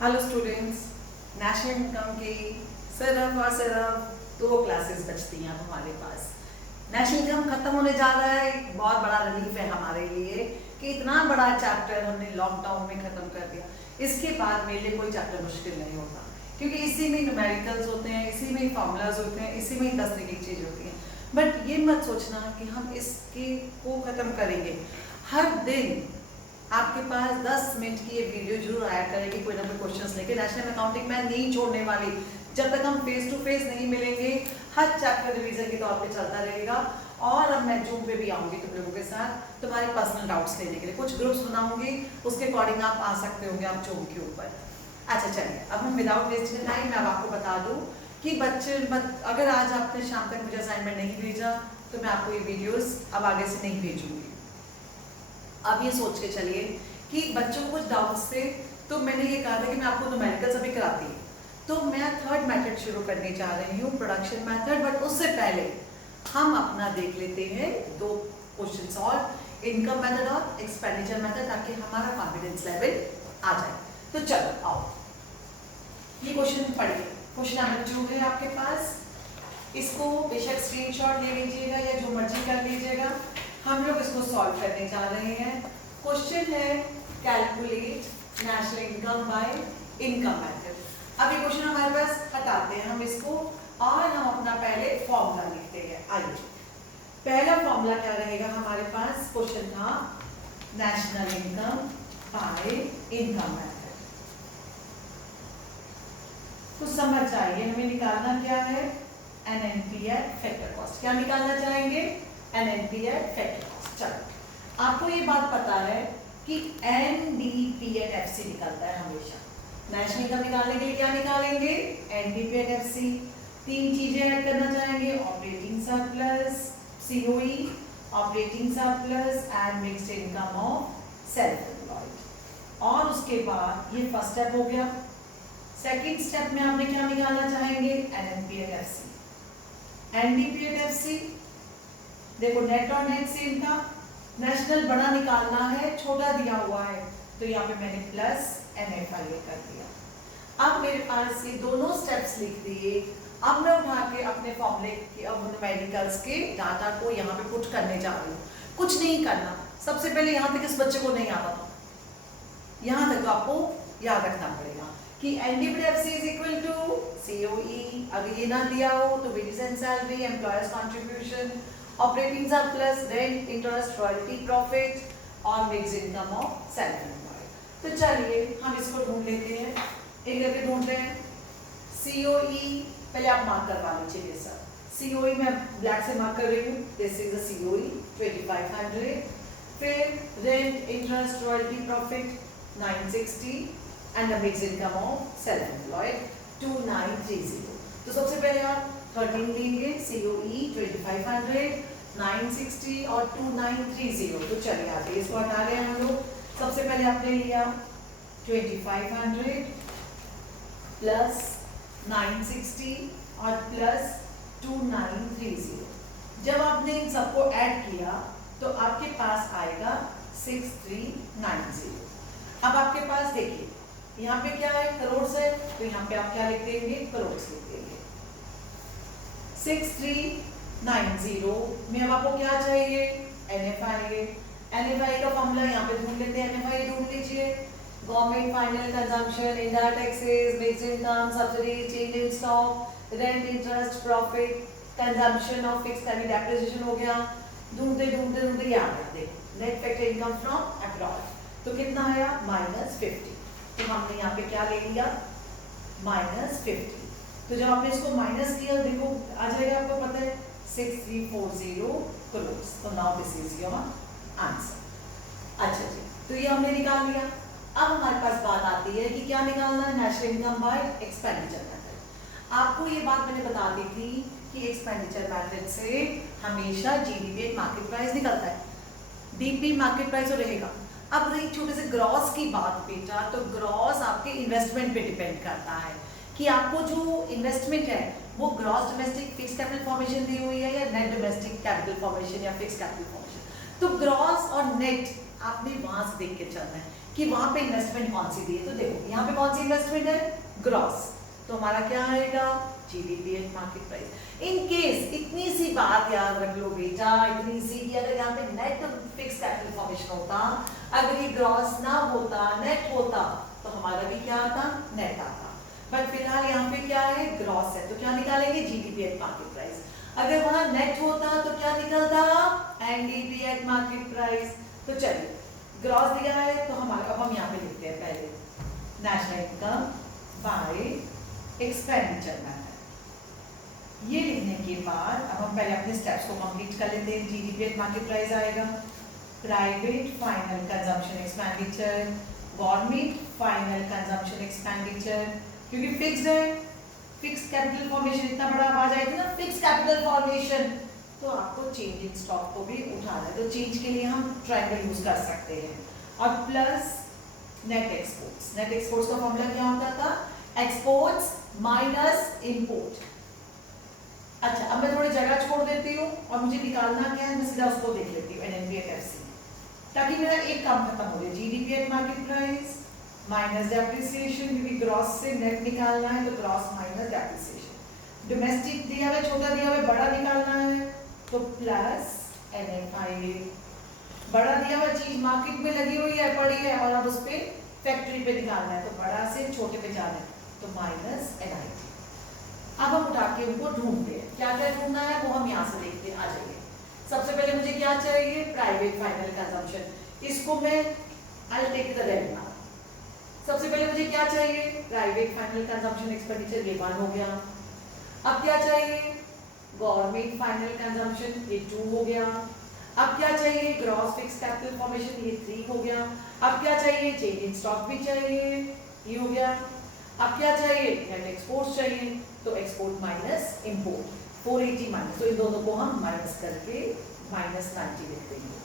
Hello students, national income की सिर्फ 2 classes बचती हैं अब हमारे पास। नेशनल इनकम खत्म होने जा रहा है। एक बहुत बड़ा रिलीफ है हमारे लिए कि इतना बड़ा चैप्टर हमने लॉकडाउन में खत्म कर दिया। इसके बाद मेरे लिए कोई चैप्टर मुश्किल नहीं होगा, क्योंकि इसी में न्यूमेरिकल्स होते हैं, इसी में फार्मूलाज होते हैं, इसी में 10 तरह की चीज़ होती हैं। बट ये मत सोचना कि हम इसके को ख़त्म करेंगे। हर दिन आपके पास 10 मिनट की ये वीडियो जरूर आया करेगी, कोई ना कोई क्वेश्चंस लेके। नेशनल अकाउंटिंग मैं नहीं छोड़ने वाली जब तक हम फेस टू फेस नहीं मिलेंगे। हर चैप्टर रिवीजन के तौर पे चलता रहेगा। और अब मैं जूम पे भी आऊंगी तुम लोगों के साथ तुम्हारे पर्सनल डाउट्स लेने के लिए। कुछ ग्रुप्स बनाऊंगी, उसके अकॉर्डिंग आप आ सकते होंगे आप जूम के ऊपर। अच्छा चलिए, अब हम विदाउट वेस्टिंग टाइम मैं अब आपको बता दूं कि बच्चे अगर आज आपने शाम तक मुझे असाइनमेंट नहीं भेजा तो मैं आपको ये वीडियोस अब आगे से नहीं भेजूंगी। अब ये सोच के चलिए कि बच्चों को कुछ डाउट्स थे, तो मैंने ये कहा था कि मैं आपको न्यूमेरिकल्स अभी कराती हूँ, तो मैं थर्ड मेथड शुरू करने जा रही हूँ, प्रोडक्शन मेथड। बट उससे पहले हम अपना देख लेते हैं 2 क्वेश्चंस और, इनकम मेथड और एक्सपेंडिचर मेथड, ताकि हमारा कॉन्फिडेंस लेवल आ जाए। तो चलो आओ, ये क्वेश्चन पढ़िए। क्वेश्चन नंबर 2 है आपके पास। इसको बेशक स्क्रीनशॉट ले लीजिएगा या जो मर्जी कर लीजिएगा। हम लोग इसको सॉल्व करने जा रहे हैं। क्वेश्चन है calculate national income by income method. अब ये क्वेश्चन हमारे पास हटाते हैं हम इसको, और हम अपना पहले फॉर्मूला लिखते हैं। आइए, पहला फॉर्मूला क्या रहेगा हमारे पास? क्वेश्चन था national income by income method. तो समझ आइए, हमें निकालना क्या है? एनएनपीएफ फैक्टर कॉस्ट। क्या निकालना चाहेंगे? एनएनपीएफ फैक्टर कॉस्ट। चलो, आपको ये बात पता है कि एनडीपीएफ निकलता है हमेशा। नेशनल इनकम निकालने के लिए क्या निकालेंगे? एनडीपीएफ। 3 चीजें ऐड करना चाहेंगे, operating surplus, COE, operating surplus and mixed income of self employed. और उसके बाद ये फर्स्ट स्टेप हो गया। सेकेंड स्टेप में आपने क्या निकालना चाहेंगे? एनएनपीएफ। एनडीपीएफ देखो, नेट और नेट सेम था। नेशनल बड़ा निकालना है, छोटा दिया हुआ है, तो यहाँ पे मैंने प्लस एनएफआईए कर दिया। अब मेरे पास ये दोनों स्टेप्स लिख दिए। अब मैं उठा के अपने फॉर्मूले के, अब न्यूमेरिकल्स के डाटा को यहाँ पे पुट करने जा रही हूँ। कुछ नहीं करना। सबसे पहले यहाँ तक इस बच्चे को नहीं आता था, यहाँ तक तो आपको याद रखना पड़ेगा कि NDPF is equal to COE. अगर ये ना दिया हो तो wages and salary, employers contribution, operating surplus, rent, interest, royalty, profit और mixed income of self employed. तो चलिए हम इसको ढूंढ लेते हैं, एक करके ढूंढ रहे हैं। सीओई पहले आप मार्क करवा लीजिए ये सब। सीओई मैं ब्लैक से मार्क कर रही हूँ, दिस इज द सीओई 2500। फिर rent, interest, royalty, profit 960 and the mixed income of self employed 2930। तो सबसे पहले आप 13 लेंगे, सीओई 2500, 960 और 2930। तो चलिए आगे इसको हटा रहे हैं हम लोग। सबसे पहले आपने लिया 2500 प्लस 960 और प्लस 2930। जब आपने इन सबको ऐड किया तो आपके पास आएगा 6390। अब आपके पास देखिए, यहाँ पे क्या है? करोड़ है, तो यहाँ पे आप क्या लिख देंगे? करोड़ लिख देंगे। 6390 में अब आपको क्या चाहिए? एनएफआईए। एनएफआईए का फॉर्मूला यहाँ पे ढूंढ लेते हैं। एनएफआईए ढूंढ लीजिए। Government final consumption, indirect taxes, mixed income, subsidies, change in stock, rent, interest, profit, consumption of fixed यानी डेप्रिसिएशन हो गया। ढूंढते ढूंढते ढूंढते यहाँ पे देखो, net factor income from abroad. तो कितना आया? -50। तो हमने यहाँ पे क्या ले लिया? -50। तो जब आपने इसको माइनस किया, देखो आ जाएगा, आपको पता है 6340 करोड़। तो now this is your answer. अच्छा जी, तो ये हमने निकाल लिया। अब हमारे पास बात आती है कि क्या निकालना है? National income by expenditure method. आपको ये बात मैंने बता दी थी कि एक्सपेंडिचर मेथड से हमेशा जीडीपी मार्केट प्राइस निकलता है। डीपी मार्केट प्राइस तो रहेगा। अब रही छोटे से ग्रॉस की बात बेटा, तो ग्रॉस आपके इन्वेस्टमेंट पे डिपेंड करता है कि आपको जो इन्वेस्टमेंट है वो gross domestic fix capital formation दी हुई है या नेट डोमेस्टिक कैपिटल फॉर्मेशन या फिक्स कैपिटल फॉर्मेशन। तो ग्रॉस और नेट आपने वहां से देख के चलना है कि वहां पे इन्वेस्टमेंट कौन सी दी है। तो देखो यहाँ पे कौन सी इन्वेस्टमेंट है, ग्रॉस, तो हमारा क्या आएगा, GDP at market price. In case इतनी सी बात याद रख लो बेटा, इतनी सी कि अगर यहाँ पे नेट फिक्स कैपिटल फॉर्मेशन होता, अगर ये ग्रॉस ना होता नेट होता, तो हमारा भी क्या आता, नेट आता। बट फिलहाल यहाँ पे क्या है, ग्रॉस है, तो क्या निकालेंगे, जीडीपी एट मार्केट प्राइस। अगर वहां नेट होता तो क्या निकलता, एनडीपी एट मार्केट प्राइस। तो चलिए ग्रॉस दिया है तो हमारा, अब हम यहाँ पे लिखते हैं पहले national income by expenditure method. ये लिखने के बाद अब हम पहले अपने स्टेप्स को कंप्लीट कर लेते हैं। जीडीपी एट मार्केट प्राइस आएगा, private final consumption expenditure, government final consumption expenditure, क्योंकि फिक्स्ड है, फिक्स कैपिटल फॉर्मेशन, इतना बड़ा आवाज आई थी ना, फिक्स कैपिटल फॉर्मेशन, तो आपको चेंज इन स्टॉक को भी उठाना है, तो चेंज के लिए हम ट्रायंगल यूज कर सकते हैं। और plus net exports, net exports का फॉर्मूला क्या होता था, एक्सपोर्ट्स माइनस इंपोर्ट। अच्छा अब मैं थोड़ी जगह छोड़ देती हूँ और मुझे निकालना क्या है, मैं सीधा उसको देख लेती हूँ, एनएनपी एट एफसी, ताकि मेरा एक काम खत्म हो जाए। GDP at market price minus depreciation, क्योंकि ग्रॉस से नेट निकालना है, तो ग्रॉस माइनस डेप्रिसिएशन। डोमेस्टिक दिया हुआ, छोटा दिया हुआ, बड़ा निकालना है, तो प्लस एनएफआई। बड़ा दिया हुआ चीज मार्केट में लगी हुई है, पड़ी है, और अब उस पे फैक्ट्री पे निकालना है, तो बड़ा से छोटे पे जाना है, तो माइनस एनआईटी। अब हम उठा के उनको ढूंढते हैं, क्या क्या ढूंढना है वो हम यहाँ से देखते हैं, आ जाइए। सबसे पहले मुझे क्या चाहिए, प्राइवेट फाइनल कंजम्पशन, इसको मैं I take the red now. सबसे पहले मुझे क्या चाहिए, प्राइवेट फाइनल कंजम्पशन एक्सपेंडिचर, ये 1 हो गया। अब क्या चाहिए, गवर्नमेंट फाइनल कंजम्पशन, ये 2 हो गया। अब क्या चाहिए, ग्रॉस फिक्स कैपिटल फॉर्मेशन, ये 3 हो गया। अब क्या चाहिए, चेंज इन स्टॉक भी चाहिए, ये हो गया। अब क्या चाहिए, नेट एक्सपोर्ट चाहिए, तो एक्सपोर्ट माइनस इंपोर्ट, 480 माइनस, तो इन दोनों को हम माइनस करके माइनस 90 लिख देंगे,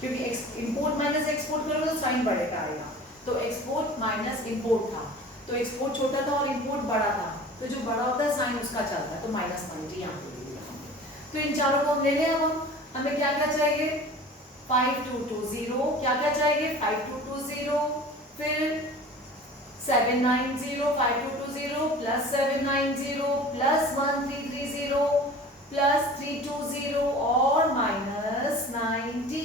क्योंकि इंपोर्ट माइनस एक्सपोर्ट करोगे तो साइन बढ़ेगा आएगा। तो एक्सपोर्ट माइनस इंपोर्ट था, तो एक्सपोर्ट छोटा था और इंपोर्ट बड़ा था, तो जो बड़ा होता है साइन उसका चलता है, तो माइनस 90 यहाँ पे ले लिया हमने। तो इन चारों को हम ले लें। अब हमें क्या क्या चाहिए, 5220, क्या क्या चाहिए, 5220, फिर 790, 5220 प्लस 790 प्लस 1330 प्लस 320 और माइनस 90।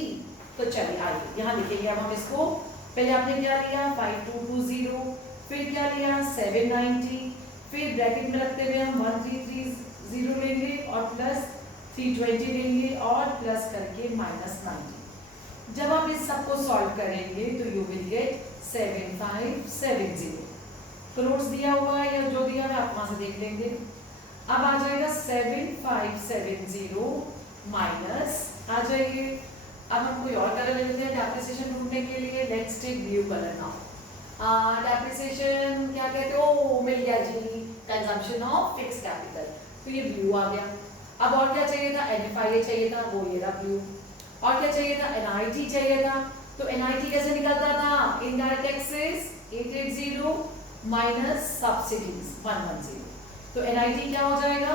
तो चलिए आइए यहाँ लिखेंगे। अब हम इसको, पहले आपने क्या लिया, 5220, फिर क्या लिया, 790, फिर ब्रैकेट में रखते हुए हम 1330 लेंगे और प्लस 320 लेंगे और प्लस करके माइनस 90। जब आप इस सबको सॉल्व करेंगे तो यू विल गेट 7570। करोड़ दिया हुआ है या जो दिया है आप वहां से देख लेंगे। अब आ जाएगा 7570 माइनस, आ जाइए। अब हम कोई और कलर ले लेते हैं डेप्रिसिएशन ढूंढने के लिए। Let's take blue colour now. Depreciation क्या कहते हो, मिल गया जी, कंजम्पशन ऑफ फिक्स कैपिटल, तो ये ब्लू आ गया। अब और क्या चाहिए था, एनएफआईए चाहिए था, वो ये रहा ब्लू। और क्या चाहिए था, एनआईटी चाहिए था, तो एनआईटी कैसे निकलता था, इनडायरेक्ट टैक्सेस 880 माइनस सब्सिडीज 110, तो एनआईटी क्या हो जाएगा,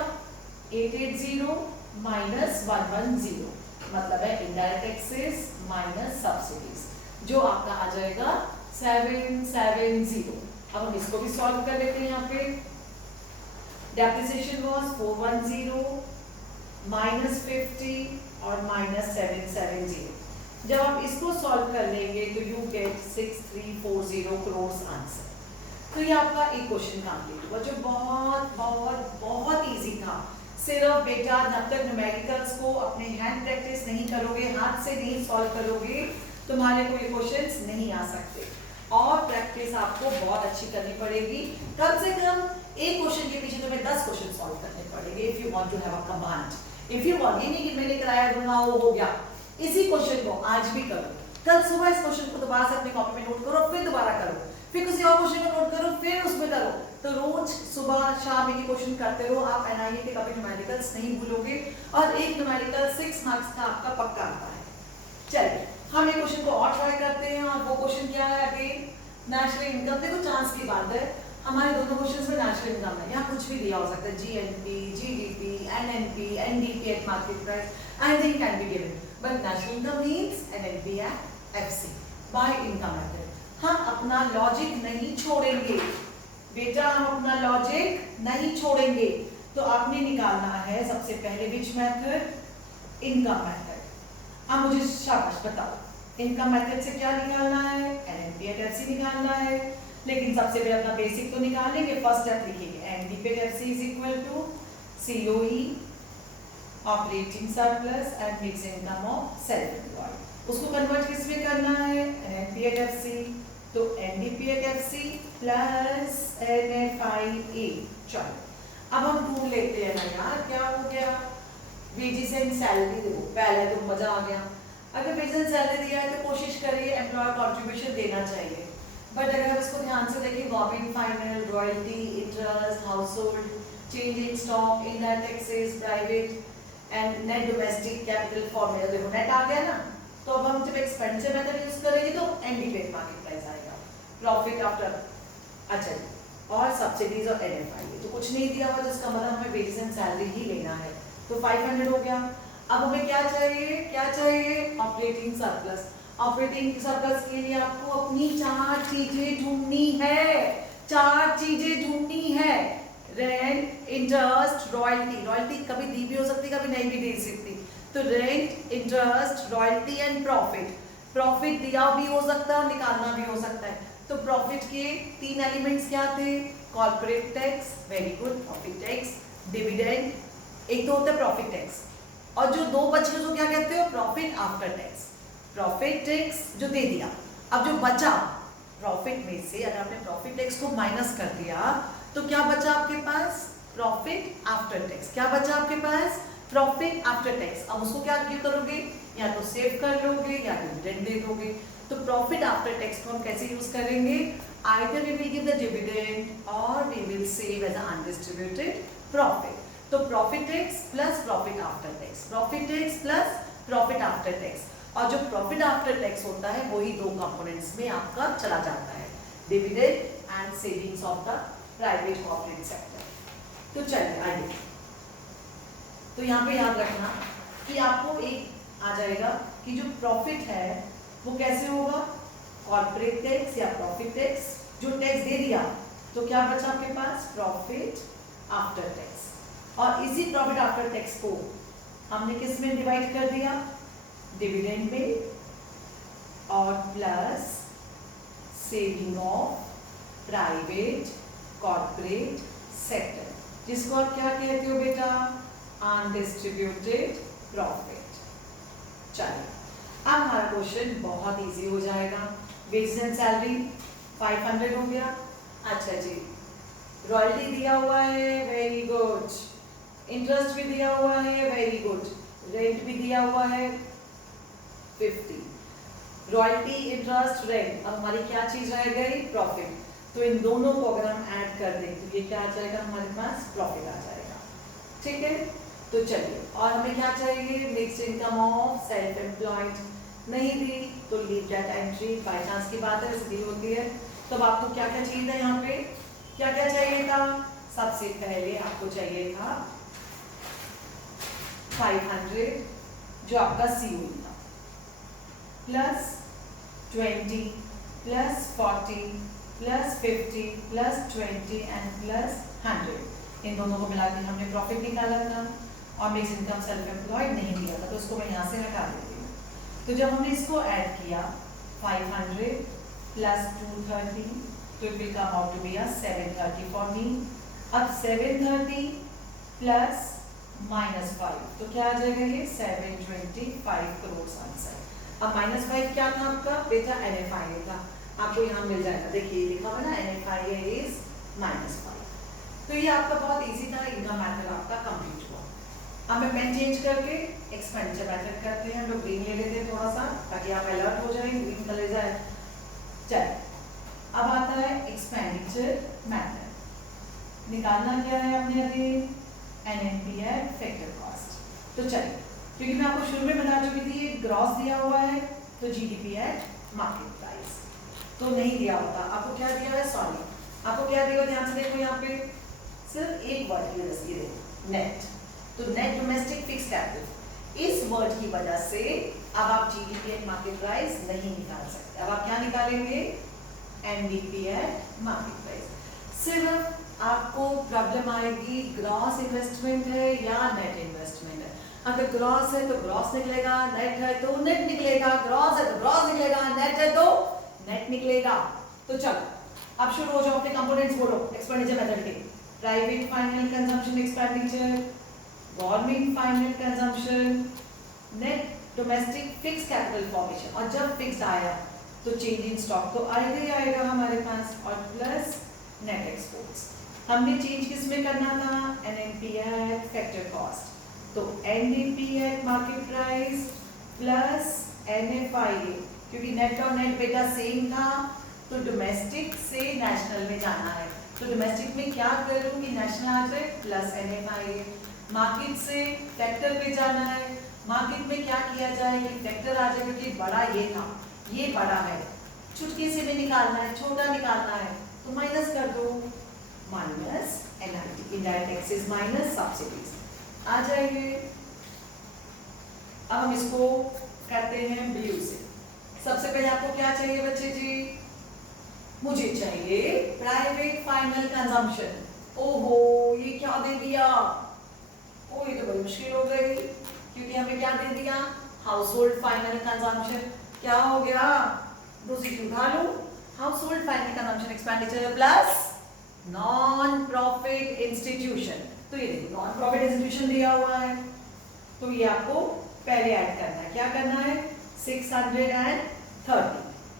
880 माइनस 110, मतलब है इनडायरेक्ट टैक्सेस माइनस सब्सिडीज, जो आपका आ जाएगा 770। अब हम इसको भी सॉल्व कर लेते हैं। यहाँ पे डेप्रिसिएशन वाज 410 माइनस 50 और माइनस 770। जब आप इसको सॉल्व कर लेंगे तो यू गेट 6340 करोड़ आंसर। तो ये आपका एक क्वेश्चन कंप्लीट हुआ, जो बहुत बहुत बहुत इजी था। सिर्फ बेटा जब तक न्यूमेरिकल्स को अपने हैंड प्रैक्टिस नहीं करोगे, हाथ से नहीं सॉल्व करोगे, तुम्हारे को ये क्वेश्चंस नहीं आ सकते। और प्रैक्टिस आपको बहुत अच्छी करनी पड़ेगी। कम से कम एक क्वेश्चन के पीछे तुम्हें 10 क्वेश्चन सॉल्व करने पड़ेंगे if you want to have a command. If you want, ये नहीं कि मैंने कराया दूंगा वो हो गया। इसी क्वेश्चन को आज भी करो, कल सुबह इस क्वेश्चन को दोबारा से अपनी कॉपी में नोट करो, फिर दोबारा करो, फिर किसी और क्वेश्चन को नोट करो, फिर उसमें करो। तो रोज सुबह शाम एक ही क्वेश्चन करते रहो। आप एनआईए के कभी न्यूमेरिकल्स नहीं भूलोगे और एक न्यूमेरिकल 6 मार्क्स का आपका पक्का आता है। चलिए हम एक क्वेश्चन को और ट्राई करते हैं। और वो क्वेश्चन क्या है, अगेन नेशनल इनकम। देखो चांस की बात है, हमारे दोनों क्वेश्चंस में नेशनल इनकम है, यहाँ कुछ भी दिया हो सकता है, GNP, GDP, NNP, NDP at market price, anything can be given, but national income means NNP at FC by income method. हम अपना लॉजिक नहीं छोड़ेंगे बेटा, हम अपना लॉजिक नहीं छोड़ेंगे। तो आपने निकालना है सबसे पहले विच मेथड, इनकम मेथड। अब मुझे शाबाश बताओ, इनकम मेथड से क्या निकालना है, NNPATFC निकालना है। लेकिन सबसे पहले अपना बेसिक तो निकाल लेंगे। फर्स्ट स्टेप लिखेंगे NNPATFC is equal to COE operating surplus and mix income of self employed. उसको कन्वर्ट किस में करना है, NNPATFC। तो NDPATFC प्लस NFIA। चलो अब हम ढूंढ लेते हैं ना यार, क्या हो गया, वेजेस एंड सैलरी। देखो पहले तो मजा आ गया, अगर वेजेस एंड सैलरी दिया है तो कोशिश करिए एम्प्लॉयर कंट्रीब्यूशन देना चाहिए। बट अगर हम इसको ध्यान से देखें, government final, royalty, interest, house hold, change in stock, indirect taxes, private and net domestic capital formula, देखो नेट आ गया ना। तो अब हम जब एक्सपेंडिचर मेथड यूज करेंगे तो NDPAT मार्केट प्राइस आएगा, प्रॉफिट आफ्टर, अच्छा जी, और सब्सिडीज और NFI। तो कुछ नहीं दिया हुआ, जिसका मतलब हमें वेजेस एंड सैलरी ही लेना है। तो 500 हो गया। अब हमें क्या चाहिए, क्या चाहिए, ऑपरेटिंग सरप्लस। ऑपरेटिंग सरप्लस के लिए आपको अपनी 4 चीजें ढूंढनी है, 4 चीजें ढूंढनी है। Rent, interest, royalty. रॉयल्टी कभी दी भी हो सकती, कभी नहीं भी दे सकती। तो rent, interest, royalty and profit. Profit दिया भी हो सकता है और निकालना भी हो सकता है। तो प्रॉफिट के 3 एलिमेंट्स क्या थे, corporate tax, very good, profit tax, dividend, एक तो होता है प्रॉफिट टैक्स, और जो 2 बचे उसको क्या कहते हो, profit after tax. Profit tax जो दे दिया, अब जो बचा प्रॉफिट में से अगर आपने प्रॉफिट टैक्स को माइनस कर दिया तो क्या बचा आपके पास, प्रॉफिट आफ्टर टैक्स। क्या बचा आपके पास, प्रॉफिट आफ्टर टैक्स। अब उसको क्या करोगे, या तो सेव कर लोगे या डिविडेंड दे दोगे। तो प्रॉफिट आफ्टर टैक्स को हम कैसे यूज करेंगे, either we will give the dividend और we will save as undistributed profit. तो profit tax plus profit after tax, profit tax plus profit after tax. और जो प्रॉफिट आफ्टर टैक्स होता है वही 2 कंपोनेंट्स में आपका चला जाता है, dividend and savings of the private corporate sector. तो चलिए आइए, तो यहाँ पे याद रखना कि आपको एक आ जाएगा कि जो प्रॉफिट है वो कैसे होगा, कॉर्पोरेट टैक्स या प्रॉफिट टैक्स। जो टैक्स दे दिया तो क्या बचा आपके पास, प्रॉफिट आफ्टर टैक्स। और इसी प्रॉफिट आफ्टर टैक्स को हमने किस में डिवाइड कर दिया, डिविडेंड में, और plus saving of private corporate sector, जिसको आप क्या कहते हो बेटा, अनडिस्ट्रीब्यूटेड प्रॉफिट। चलिए अब हमारा क्वेश्चन बहुत इजी हो जाएगा। वेजेस एंड सैलरी 500 हो गया, अच्छा जी, रॉयल्टी दिया हुआ है, वेरी गुड, इंटरेस्ट भी दिया हुआ है, वेरी गुड, रेंट भी दिया हुआ है 50, रॉयल्टी, इंटरेस्ट, रेंट। अब हमारी क्या चीज रह गई, प्रॉफिट। तो इन दोनों को अगर हम ऐड कर दें तो ये क्या आ जाएगा, हमारे पास प्रॉफिट आ जाएगा, ठीक है। तो चलिए, और हमें क्या चाहिए, mixed income of self employed. नहीं दी तो leave that entry, by chance की बात है, वैसे दी होती है। तो अब आपको क्या क्या चाहिए था, यहाँ पे क्या क्या चाहिए था, सबसे पहले आपको चाहिए था 500 जो आपका COE था, plus 20 plus 40 plus 50 plus 20 and plus 100। इन दोनों को मिला के हमने प्रॉफिट निकाला था, और मिक्स इनकम सेल्फ एम्प्लॉयड नहीं दिया था, तो इसको मैं यहाँ से हटा देती हूँ। तो जब हमने इसको ऐड किया 500 प्लस 230 तो it will come out to be 730 for me. अब 730 प्लस -5 तो क्या आ जाएगा, ये 725 करोड़ आंसर। अब -5 क्या था आपका बेटा, NFIA था, आपको यहाँ मिल जाएगा, देखिए लिखा हुआ ना, NFIA इज -5। तो ये आपका बहुत इजी था, इनकम मेथड आपका कंप्लीट हुआ। अब मैं पेन चेंज करके एक्सपेंडिचर मेथड करते हैं, हम लोग ग्रीन ले लेते हैं थोड़ा सा ताकि आप अलर्ट हो जाए, ग्रीन कलर जाए। चलिए अब आता है एक्सपेंडिचर मेथड, निकालना क्या है हमने अभी, NNPAT फैक्टर कॉस्ट। तो चलिए, क्योंकि मैं आपको शुरू में बता चुकी थी ये ग्रॉस दिया हुआ है, तो GDP एट मार्केट प्राइस तो नहीं दिया होता। आपको क्या दिया है, सॉरी आपको क्या दिया, ध्यान से देखो, यहाँ पे सिर्फ एक वर्ड की वजह से नेट, तो नेट डोमेस्टिक फिक्स कैपिटल, इस वर्ड की वजह से अब आप GDP एट मार्केट प्राइस नहीं निकाल सकते। अब आप क्या निकालेंगे, एनडीपी एट मार्केट प्राइस। सिर्फ आपको प्रॉब्लम आएगी ग्रॉस इन्वेस्टमेंट है या नेट इन्वेस्टमेंट है। अगर ग्रॉस है तो ग्रॉस निकलेगा, नेट है तो नेट निकलेगा, ग्रॉस है तो ग्रॉस निकलेगा, नेट है तो नेट निकलेगा। तो चलो अब शुरू हो जाओ, अपने कंपोनेंट्स बोलो एक्सपेंडिचर मेथड के। Private final consumption expenditure, government final consumption, net domestic fix capital formation. और जब फिक्स आया तो चेंज इन स्टॉक तो आएगा ही आएगा हमारे पास, और प्लस नेट एक्सपोर्ट्स। हमने चेंज किस में करना था, एनएनपी एट फैक्टर कॉस्ट। तो NDP at market price plus NFIA, क्योंकि नेट और नेट बेटा सेम था तो डोमेस्टिक से नेशनल में जाना है। तो डोमेस्टिक में क्या करूँ कि नेशनल आ जाए प्लस एनएफआईए। मार्केट से फैक्टर पे जाना है, मार्केट में क्या किया जाए कि फैक्टर आ जाए, क्योंकि बड़ा ये था, ये बड़ा है, चुटकी से भी निकालना है, छोटा निकालना है तो माइनस कर दो, minus NIT indirect taxes minus subsidies आ जाएंगे। अब हम इसको करते हैं ब्लू से। सबसे पहले आपको क्या चाहिए बच्चे जी, मुझे चाहिए प्राइवेट फाइनल कंजम्पशन। ओहो ये क्या दे दिया, ओ ये तो बड़ी मुश्किल हो गई, क्योंकि हमें क्या दे दिया, हाउस होल्ड फाइनल कंजम्पशन। क्या हो गया, दूसरी उठा लो, household final consumption expenditure plus non profit institution. तो ये देखो नॉन प्रॉफिट इंस्टीट्यूशन दिया हुआ है, तो ये आपको पहले ऐड करना है। क्या करना है, 630,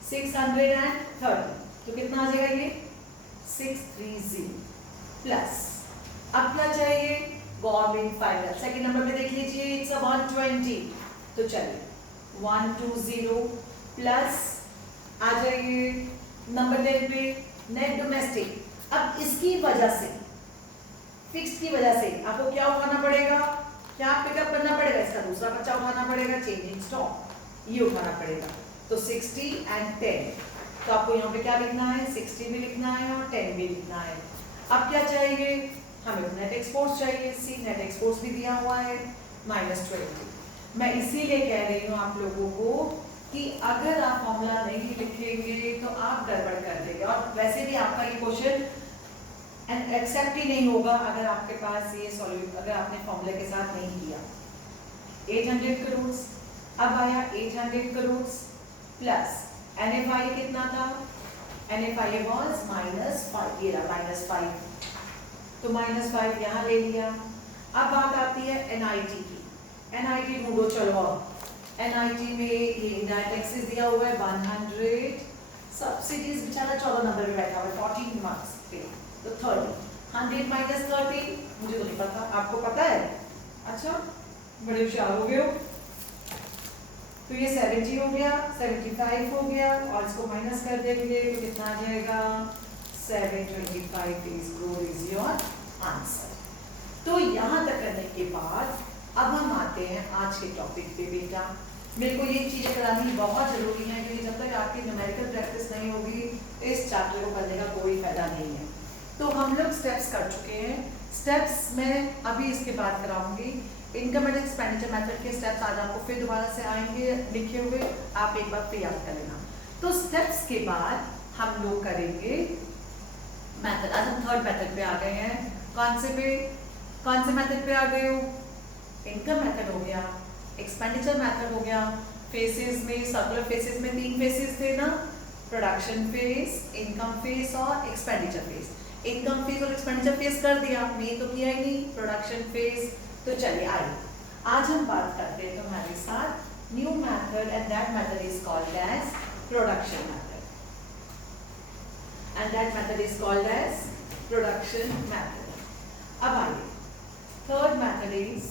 630 तो कितना आ जाएगा ये 630 प्लस, अब क्या चाहिए गवर्नमेंट फाइनल। सेकंड नंबर पे देख लीजिए इट्स 120, तो चलिए 120 प्लस आ जाइए नंबर 10 पे नेट डोमेस्टिक। अब इसकी वजह से, फिक्स की वजह से आपको क्या उठाना पड़ेगा, क्या पिकअप करना पड़ेगा, इसका दूसरा बच्चा उठाना पड़ेगा, चेंज इन स्टॉक, ये उठाना पड़ेगा। तो 60 and 10, तो आपको यहाँ पे क्या लिखना है, 60 भी लिखना है और 10 भी लिखना है। अब क्या चाहिए, हमें नेट एक्सपोर्ट्स चाहिए, सी नेट एक्सपोर्ट्स भी दिया हुआ है -20। मैं इसीलिए कह रही हूँ आप लोगों को कि अगर आप फॉर्मूला नहीं लिखेंगे तो आप गड़बड़ कर देंगे, और वैसे भी आपका ये क्वेश्चन एक्सेप्ट ही नहीं होगा अगर आपके पास ये सॉल्यूट, अगर आपने फॉर्मूले के साथ नहीं किया। 800 करोड़, अब आया 800 करोड़ प्लस एनएफआई कितना था, एनएफआई वाज -5, ये रहा -5, तो -5 यहाँ ले लिया। अब बात आती है एनआईटी की, एनआईटी ढूंढो चलो। एनआईटी में ये इनडायरेक्ट टैक्सेस दिया हुआ है 100, सब्सिडीज बेचारा 14 नंबर पे बैठा हुआ है 14 मार्क्स पे, तो 30, 100 माइनस 30, मुझे तो नहीं पता, आपको पता है, अच्छा बड़े होशियार हो गए हो। तो ये 70 हो गया, 75 हो गया, और इसको माइनस कर देंगे तो कितना आ जाएगा 725 इज योर आंसर। तो यहाँ तक करने के बाद अब हम आते हैं आज के टॉपिक पे। बेटा मेरे को ये चीजें करानी बहुत जरूरी है, क्योंकि जब तक आपकी न्यूमेरिकल प्रैक्टिस नहीं होगी इस चैप्टर को पढ़ने का कोई फायदा नहीं है। तो हम लोग स्टेप्स कर चुके हैं, स्टेप्स मैं अभी इसके बाद कराऊंगी। इनकम एंड एक्सपेंडिचर मेथड के स्टेप्स आज आपको फिर दोबारा से आएंगे लिखे हुए, आप एक बार फिर याद कर लेना। तो स्टेप्स के बाद हम लोग करेंगे मेथड। आज हम थर्ड मेथड पे आ गए हैं। कौन से मेथड पे आ गए हो, इनकम मेथड हो गया, एक्सपेंडिचर मेथड हो गया। फेसेस में, सर्कुलर फेसेस में 3 फेसेस थे ना, प्रोडक्शन फेस, इनकम फेस और एक्सपेंडिचर फेस। इनकम फेस और एक्सपेंडिचर फेस कर दिया, मैं तो किया ही नहीं, प्रोडक्शन फेस। तो चलिए आइए आज हम बात करते हैं तुम्हारे साथ new method, and that method is called as production method, and that method is called as production method. अब आइए third method is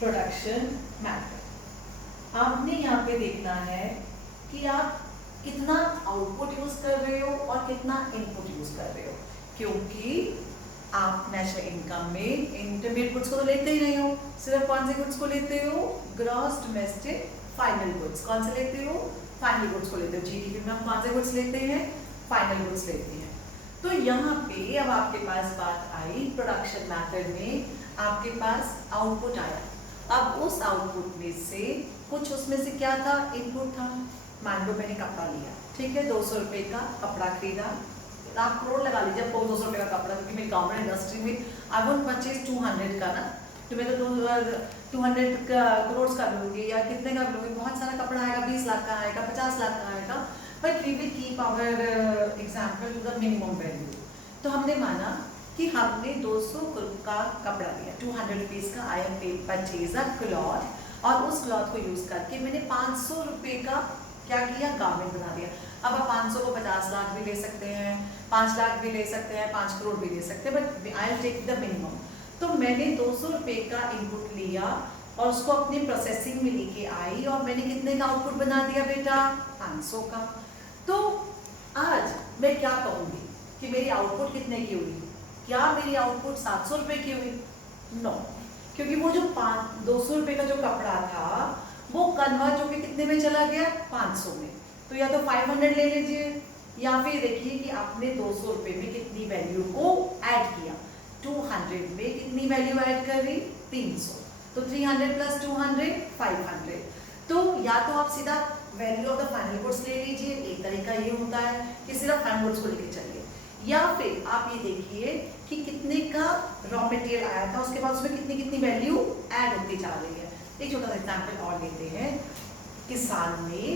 production method. आपने यहाँ पे देखना है कि आप कितना आउटपुट यूज कर रहे हो और कितना इनपुट यूज कर रहे हो, क्योंकि आप नेशनल इनकम में इंटरमीडिएट गुड्स को तो लेते ही नहीं हो, सिर्फ कौन से गुड्स को लेते हो, ग्रॉस डोमेस्टिक फाइनल गुड्स। कौन से लेते हो, फाइनल गुड्स को लेते हो। जीडीपी में हम कौन से गुड्स लेते हैं, फाइनल गुड्स लेते हैं। तो यहाँ पे अब आपके पास बात आई प्रोडक्शन मेथड में, आपके पास आउटपुट आया। अब उस आउटपुट में से कुछ, उसमें से क्या था, इनपुट था, मान लो मैंने कपड़ा लिया, ठीक है, 200 रुपये का कपड़ा खरीदा, आप करोड़ लगा लीजिए, अब 200 रुपये का कपड़ा, क्योंकि मेरी गारमेंट इंडस्ट्री में आई वोंट परचेज 200 का ना, तो मैं तो 200 का करोड़ का लूँगी या कितने का लूँगी, बहुत सारा कपड़ा आएगा, 20 लाख का आएगा, 50 लाख का आएगा, but we will keep our example to the minimum value. तो हमने माना कि हमने 200 का कपड़ा लिया, 200 रुपीज़ का, I am purchase a cloth, और उस क्लॉथ को यूज़ करके मैंने 500 रुपये का क्या किया, गारमेंट बना दिया। अब आप 500 को 50 लाख भी ले सकते हैं, 5 लाख भी ले सकते हैं, 5 करोड़ भी ले सकते हैं, but I will take the minimum. तो मैंने 200 रुपये का इनपुट लिया और उसको अपनी प्रोसेसिंग में लेके आई, और मैंने कितने का आउटपुट बना दिया बेटा, 500 का। तो आज मैं क्या कहूँगी कि मेरी आउटपुट कितने की हुई, क्या मेरी आउटपुट 700 रुपये की हुई? नो, क्योंकि वो जो 200 रुपये का जो कपड़ा था वो कन्वर्ट होकर कितने में चला गया, 500 में। तो या तो 500 ले लीजिए, या फिर देखिए कि आपने 200 रुपये में कितनी वैल्यू को ऐड किया, 200 में कितनी वैल्यू ऐड कर रही, 300, तो 300 प्लस 200 500। तो या तो आप सीधा value of the final goods ले लीजिए, एक तरीका ये होता है कि सिर्फ फाइनल गुड्स को लेके चलिए, या फिर आप ये देखिए कि कितने का रॉ मटेरियल आया था, उसके बाद उसमें कितनी कितनी वैल्यू ऐड होती जा रही है। एक छोटा सा एग्जाम्पल और लेते हैं, किसान ने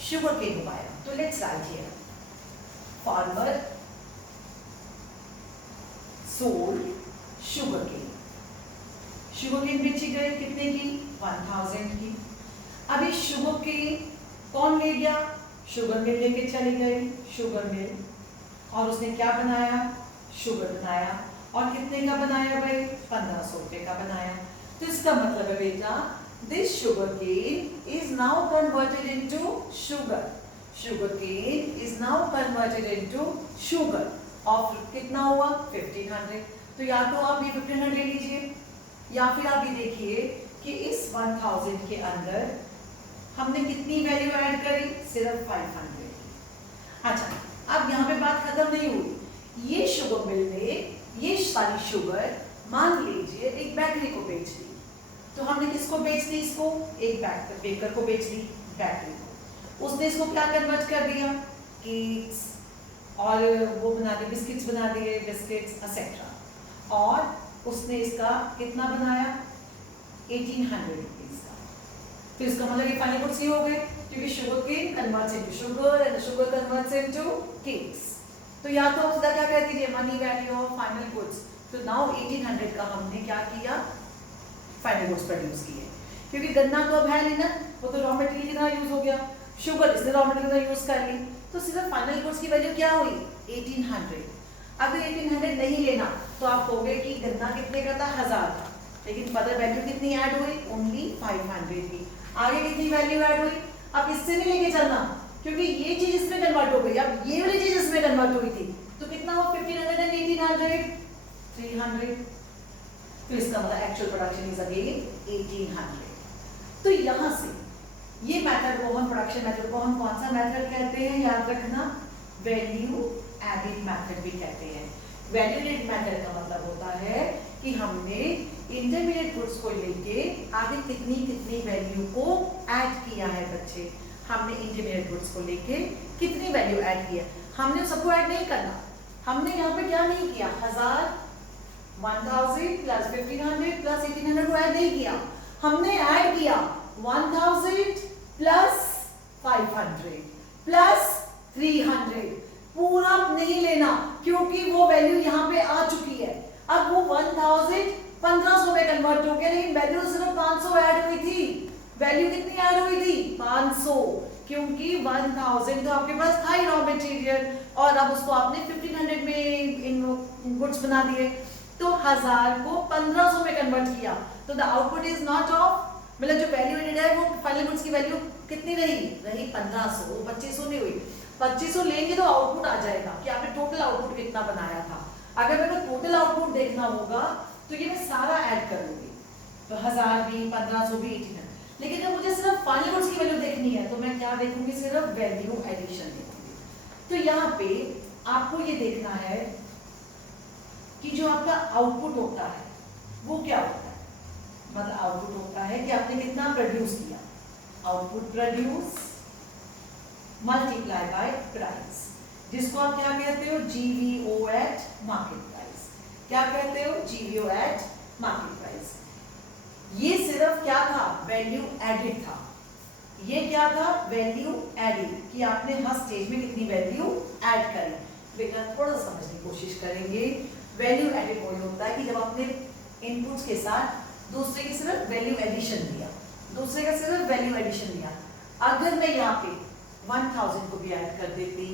शुगर केन उगाया, तो let's write here, farmer sold sugar cane, sugar cane बेची गई कितने की, 1000 की। अब ये शुगर केन कौन ले गया, शुगर मिल लेके चली गई, शुगर मिल, और उसने क्या बनाया, शुगर बनाया, और कितने का बनाया भाई, 1500 रुपये का बनाया। तो इसका मतलब है बेटा, this sugar cane is now converted into sugar, sugar cane is now converted into sugar of कितना हुआ, 1500। तो या तो आप ये 1500 ले लीजिए, या फिर आप ये देखिए कि इस 1000 के अंदर हमने कितनी वैल्यू ऐड करी, सिर्फ 500। अच्छा, अब यहाँ पे बात खत्म नहीं हुई, ये शुगर मिल ने ये सारी शुगर मान लीजिए एक बेकरी को बेच दी, तो हमने किसको बेच दी, इसको एक बेकर को बेच दी, बेकरी को। उसने इसको क्या कन्वर्ट कर दिया, केक्स, और वो बना दिए बिस्किट्स, बना दिए बिस्किट्स एक्सेट्रा, और उसने इसका कितना बनाया, 1800 रुपीज का। तो इसका मतलब ये फाइनल गुड्स हो गए, क्योंकि sugar cane converts into sugar and sugar converts into cakes. तो या तो आप सीधा क्या कह दीजिए, money value of final goods. तो नाउ 1800 का हमने क्या किया, फाइनल गुड्स प्रोड्यूस किए, क्योंकि गन्ना तो अब है नहीं ना, वो तो रॉ मटेरियल की तरह यूज हो गया, शुगर इसने रॉ मटेरियल की तरह यूज कर ली, तो सिर्फ फाइनल गुड्स की वैल्यू क्या हुई, 1800। अगर 1800 नहीं लेना तो आप कहोगे कि गन्ना कितने का था, 1000 का, लेकिन फर्दर वैल्यू कितनी ऐड हुई, ओनली 500 की। आगे कितनी वैल्यू ऐड हुई, अब इससे नहीं लेके चलना, क्योंकि ये चीज इसमें कन्वर्ट हो गई, अब ये वाली चीज इसमें कन्वर्ट हुई थी, तो कितना हुआ, 1500 एंड 1800, 300। तो इसका मतलब एक्चुअल प्रोडक्शन इज अगेन 1800। तो यहां से ये मेथड को हम प्रोडक्शन मेथड को हम कौन सा मेथड कहते हैं, याद रखना, वैल्यू एडेड मेथड भी कहते हैं। वैल्यू एडेड मेथड का मतलब होता है कि हमने इंटरमीडिएट गुड्स को लेके आगे कितनी कितनी वैल्यू को ऐड किया है बच्चे, हमने इंटरमीडिएट गुड्स को लेके कितनी वैल्यू ऐड किया, हमने सबको ऐड नहीं करना, हमने यहाँ पे क्या नहीं किया, 1000 प्लस 1500 प्लस 1800 को ऐड नहीं किया, हमने ऐड किया 1000 प्लस 500 प्लस 300, पूरा नहीं लेना क्योंकि वो वैल्यू यहाँ पे आ चुकी है। अब वो 1000 1500 में कन्वर्ट हो गया, लेकिन वैल्यू सिर्फ 500 ऐड हुई थी। वैल्यू कितनी ऐड हुई थी, 500, क्योंकि 1000 तो आपके पास था ही रॉ मटेरियल, और अब उसको आपने 1500 में इन गुड्स बना दिए, तो 1000 को 1500 में कन्वर्ट किया, तो the output is not of, मतलब जो वैल्यू एडेड है वो फाइनल गुड्स की वैल्यू कितनी रही 1500, 2500 नहीं हुई। 2500 लेंगे तो आउटपुट आ जाएगा कि आपने टोटल आउटपुट कितना बनाया था। अगर मेरे को टोटल आउटपुट देखना होगा तो ये मैं सारा ऐड कर लूंगी, तो 1000 भी 1500 भी 1800, लेकिन जब मुझे सिर्फ फाइनल गुड्स की वैल्यू देखनी है तो मैं क्या देखूंगी, सिर्फ वैल्यू एडिशन देखूंगी। तो यहाँ पे आपको ये देखना है कि जो आपका आउटपुट होता है वो क्या होता है, मतलब आउटपुट होता है कि आपने कितना प्रोड्यूस किया, output produce multiply by price, जिसको आप क्या कहते हो, GVO एट मार्केट प्राइस। क्या कहते हो, GVO एट मार्केट प्राइस। ये सिर्फ क्या था, वैल्यू एडिड था। ये क्या था, वैल्यू एडिड, कि आपने हर स्टेज में कितनी वैल्यू ऐड करी। बेटा थोड़ा सा समझने की कोशिश करेंगे। वैल्यू एडिड वही होता है कि जब आपने इनपुट्स के साथ दूसरे की सिर्फ वैल्यू एडिशन दिया, दूसरे का सिर्फ वैल्यू एडिशन दिया। अगर मैं यहाँ पे 1000 को भी ऐड कर देती,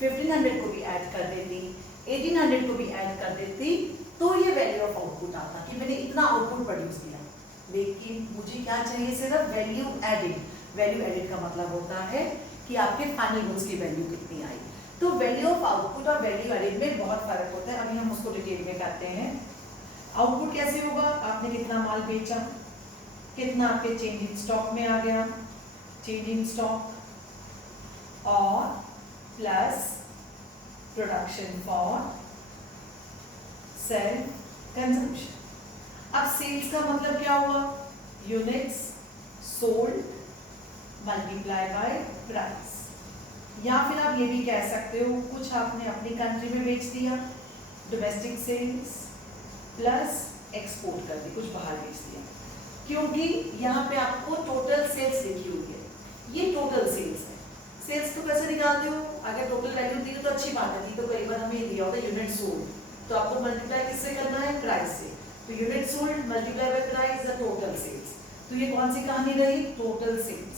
1500 को भी ऐड कर देती, 1800 को भी ऐड कर देती, तो ये वैल्यू ऑफ आउटपुट आता कि मैंने इतना आउटपुट प्रोड्यूस किया। लेकिन मुझे क्या चाहिए, सिर्फ वैल्यू एडिड। वैल्यू एडिड का मतलब होता है कि आपके फाइनल गुड्स की वैल्यू कितनी आई। तो वैल्यू ऑफ आउटपुट और वैल्यू एडिड में बहुत फर्क होता है। अभी हम उसको डिटेल में करते हैं। आउटपुट कैसे होगा, आपने कितना माल बेचा, कितना आपके चेंज इन स्टॉक में आ गया, चेंज इन स्टॉक और plus production for self consumption. अब सेल्स का मतलब क्या हुआ, units sold multiply by price. या फिर आप ये भी कह सकते हो, कुछ आपने अपनी कंट्री में बेच दिया, डोमेस्टिक सेल्स प्लस एक्सपोर्ट कर दी, कुछ बाहर बेच दिया। क्योंकि यहाँ पे आपको टोटल सेल्स लिखी हुई है, ये टोटल सेल्स है। सेल्स को कैसे निकालते हो, अगर टोटल वैल्यू दी हो तो अच्छी बात है, तो कई बार हमें दिया होगा यूनिट सोल्ड, तो आपको मल्टीप्लाई किससे करना है, प्राइस से। तो unit sold multiply by price the total sales. तो ये कौन सी कहानी रही, टोटल सेल्स।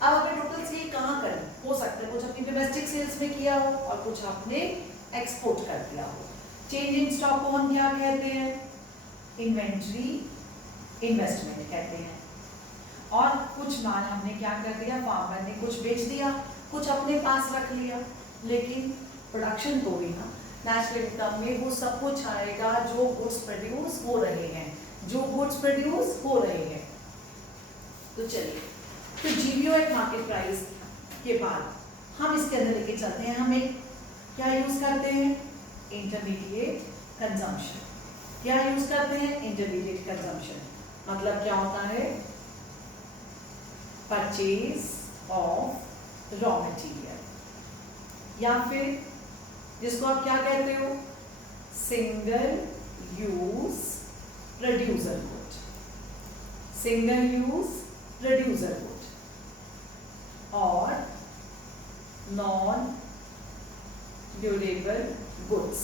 अब आपने टोटल सेल कहाँ करें, हो सकता है कुछ अपनी डोमेस्टिक सेल्स में किया हो और कुछ आपने एक्सपोर्ट कर दिया हो। चेंज इन स्टॉक को हम क्या कहते हैं, इन्वेंट्री इन्वेस्टमेंट कहते हैं। और कुछ माल हमने क्या कर दिया, फार्मर ने कुछ बेच दिया, कुछ अपने पास रख लिया, लेकिन प्रोडक्शन तो हुई ना। नेशनल इनकम में वो सब कुछ आएगा जो गुड्स प्रोड्यूस हो रहे हैं, जो गुड्स प्रोड्यूस हो रहे हैं। तो चलिए, तो GVO एट मार्केट प्राइस के बाद हम इसके अंदर लेके चलते हैं। हम एक क्या यूज करते हैं, इंटरमीडिएट कंजम्पशन। क्या यूज करते हैं, इंटरमीडिएट कंजम्पशन। मतलब क्या होता है, परचेज ऑफ रॉ मटेरियल, या फिर जिसको आप क्या कहते हो, single use producer good, single use producer good और non durable goods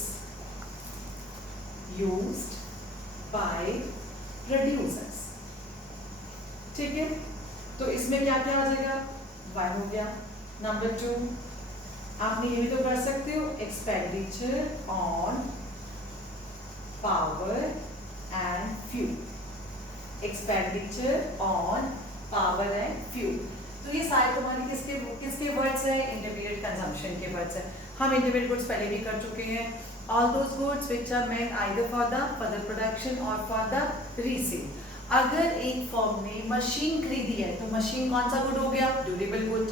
used by producers. ठीक है, तो इसमें क्या क्या आ जाएगा, 1 हो गया। नंबर 2, आपने ये भी तो कर सकते हो, expenditure on power and fuel, expenditure on power and fuel. तो ये सारे तुम्हारे किसके वर्ड्स हैं, इंटरमीडिएट कंजम्पशन के वर्ड्स हैं। हम इंटरमीडिएट गुड्स पहले भी कर चुके हैं, all those goods which are made either for the production और फॉर द रीसेल। अगर एक फर्म ने मशीन खरीदी है तो मशीन कौन सा गुड हो गया, ड्यूरेबल गुड,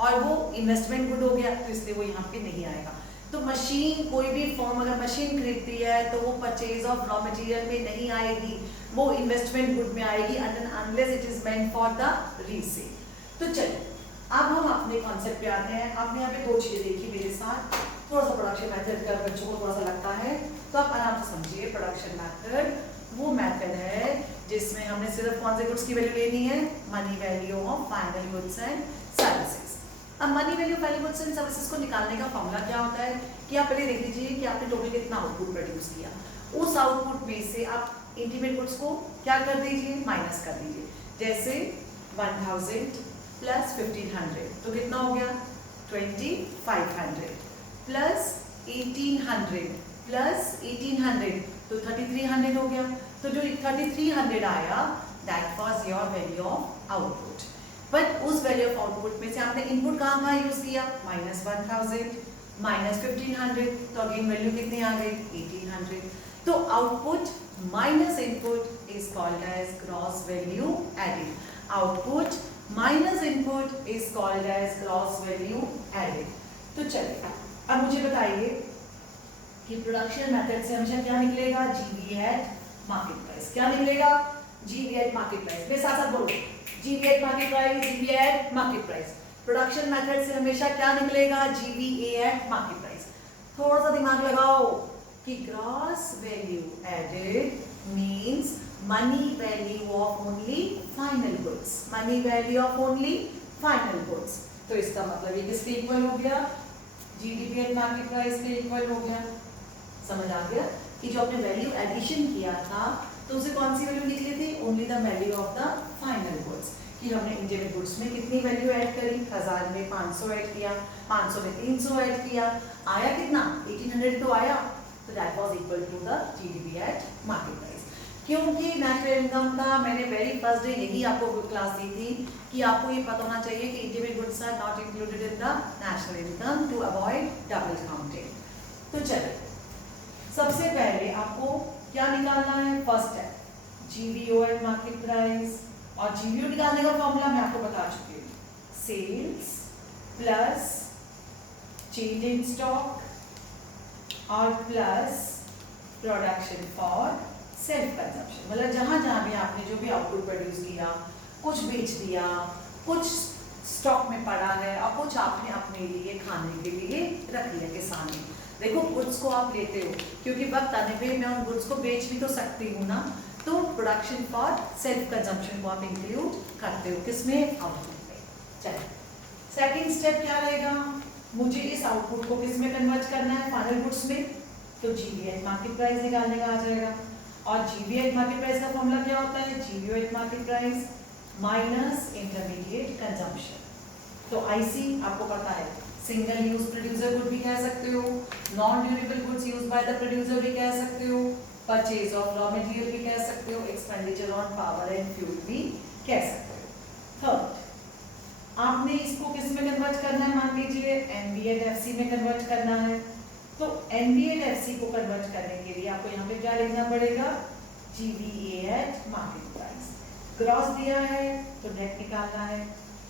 और वो इन्वेस्टमेंट गुड हो गया, तो इसलिए वो यहाँ पे नहीं आएगा। तो मशीन, कोई भी फर्म अगर मशीन खरीदती है तो वो परचेज ऑफ रॉ मटेरियल में नहीं आएगी, वो इन्वेस्टमेंट गुड में आएगी, unless it is meant for the resale. तो चलिए, अब हम अपने कॉन्सेप्ट पे आते हैं। आपने यहाँ पे 2 चीजें देखी मेरे साथ। थोड़ा सा प्रोडक्शन मेथड का बच्चों को थोड़ा सा लगता है, तो आप आराम से समझिए। प्रोडक्शन मेथड वो मेथड है जिसमें हमने सिर्फ कौन से गुड्स की वैल्यू लेनी है, money value of final goods and services. अब money value final goods and services को निकालने का फॉर्मूला क्या होता है कि आप पहले देख लीजिए कि आपने टोटल कितना आउटपुट प्रोड्यूस किया। उस आउटपुट में से आप इंटीमेट गुड्स को क्या कर दीजिए, माइनस कर दीजिए। जैसे 1000 प्लस 1500 तो कितना हो गया, 2500 प्लस 1800 प्लस 1800 तो 3300 हो गया। तो जो 3300 आया, that was your value of output. But उस वैल्यू ऑफ आउटपुट में से आपने इनपुट कहाँ यूज किया, -1000 -1500, तो अगेन वैल्यू कितनी आ गई, 1800। तो output minus input is called as gross value added. Output minus input is called as gross value added. तो चलिए, अब मुझे बताइए कि प्रोडक्शन मेथड से हमेशा क्या निकलेगा, GV एट मार्केट प्राइस। क्या निकलेगा, GV एट मार्केट प्राइस। मेरे साथ साथ बोलो, GV eight market price, GV eight market price. Production method से हमेशा क्या निकलेगा, जीवीए एट मार्केट प्राइस। थोड़ा सा दिमाग लगाओ कि gross value added means money value of only final goods, money value of only final goods. तो इसका मतलब ये किसके इक्वल हो गया, जीडीपी एट मार्केट प्राइस के इक्वल हो गया। समझ आ गया कि जो आपने वैल्यू एडिशन किया था तो उसे कौन सी वैल्यू निकली थी, only the value of the final goods, कि हमने इंडियन गुड्स में कितनी वैल्यू ऐड करी, 1000 में 500 ऐड किया, 500 में 300 ऐड किया, आया कितना 1800 तो आया। तो that was equal to the GDP at market price. क्योंकि नेशनल इनकम का मैंने वेरी फर्स्ट डे यही आपको क्लास दी थी कि आपको ये पता होना चाहिए कि Indian goods are not included in the national income to avoid double counting. तो चलिए सबसे पहले आपको क्या निकालना है, फर्स्ट है जीवीओ एट मार्केट प्राइस, और जीवीओ निकालने का फॉर्मूला मैं आपको बता चुकी हूँ, sales plus change in stock और plus production for self consumption. मतलब जहां जहां भी आपने जो भी आउटपुट प्रोड्यूस किया, कुछ बेच दिया, कुछ स्टॉक में पड़ा है और कुछ आपने अपने लिए खाने के लिए रख लिया किसान ने। देखो गुड्स को आप लेते हो क्योंकि वक्त आने पे मैं उन गुड्स को बेच भी तो सकती हूँ ना, तो प्रोडक्शन फॉर सेल्फ कंजम्पशन को आप इंक्लूड करते हो किसमें, आउटपुट में। चलिए सेकंड स्टेप क्या रहेगा, मुझे इस आउटपुट को किस में कन्वर्ट करना है, फाइनल गुड्स में। तो जीवी एट मार्केट प्राइस निकालने का आ जाएगा, और जीवी एट मार्केट प्राइस का फॉर्मूला क्या होता है, जीवी at market price minus intermediate consumption. तो आईसी आपको पता है, सिंगल यूज प्रोड्यूसर गुड भी कह सकते हो, non durable goods use by the producer भी कह सकते हो, परचेज ऑफ रॉ मटेरियल भी कह सकते हो, expenditure on power and fuel भी कह सकते हो। थर्ड आपने इसको किस में कन्वर्ट करना है, मान लीजिए एनवीएट-एफसी में कन्वर्ट करना है। तो एनवीएट-एफसी को कन्वर्ट करने के लिए आपको यहाँ पे क्या लिखना पड़ेगा, GVA at market price. Gross दिया है तो नेट निकालना है,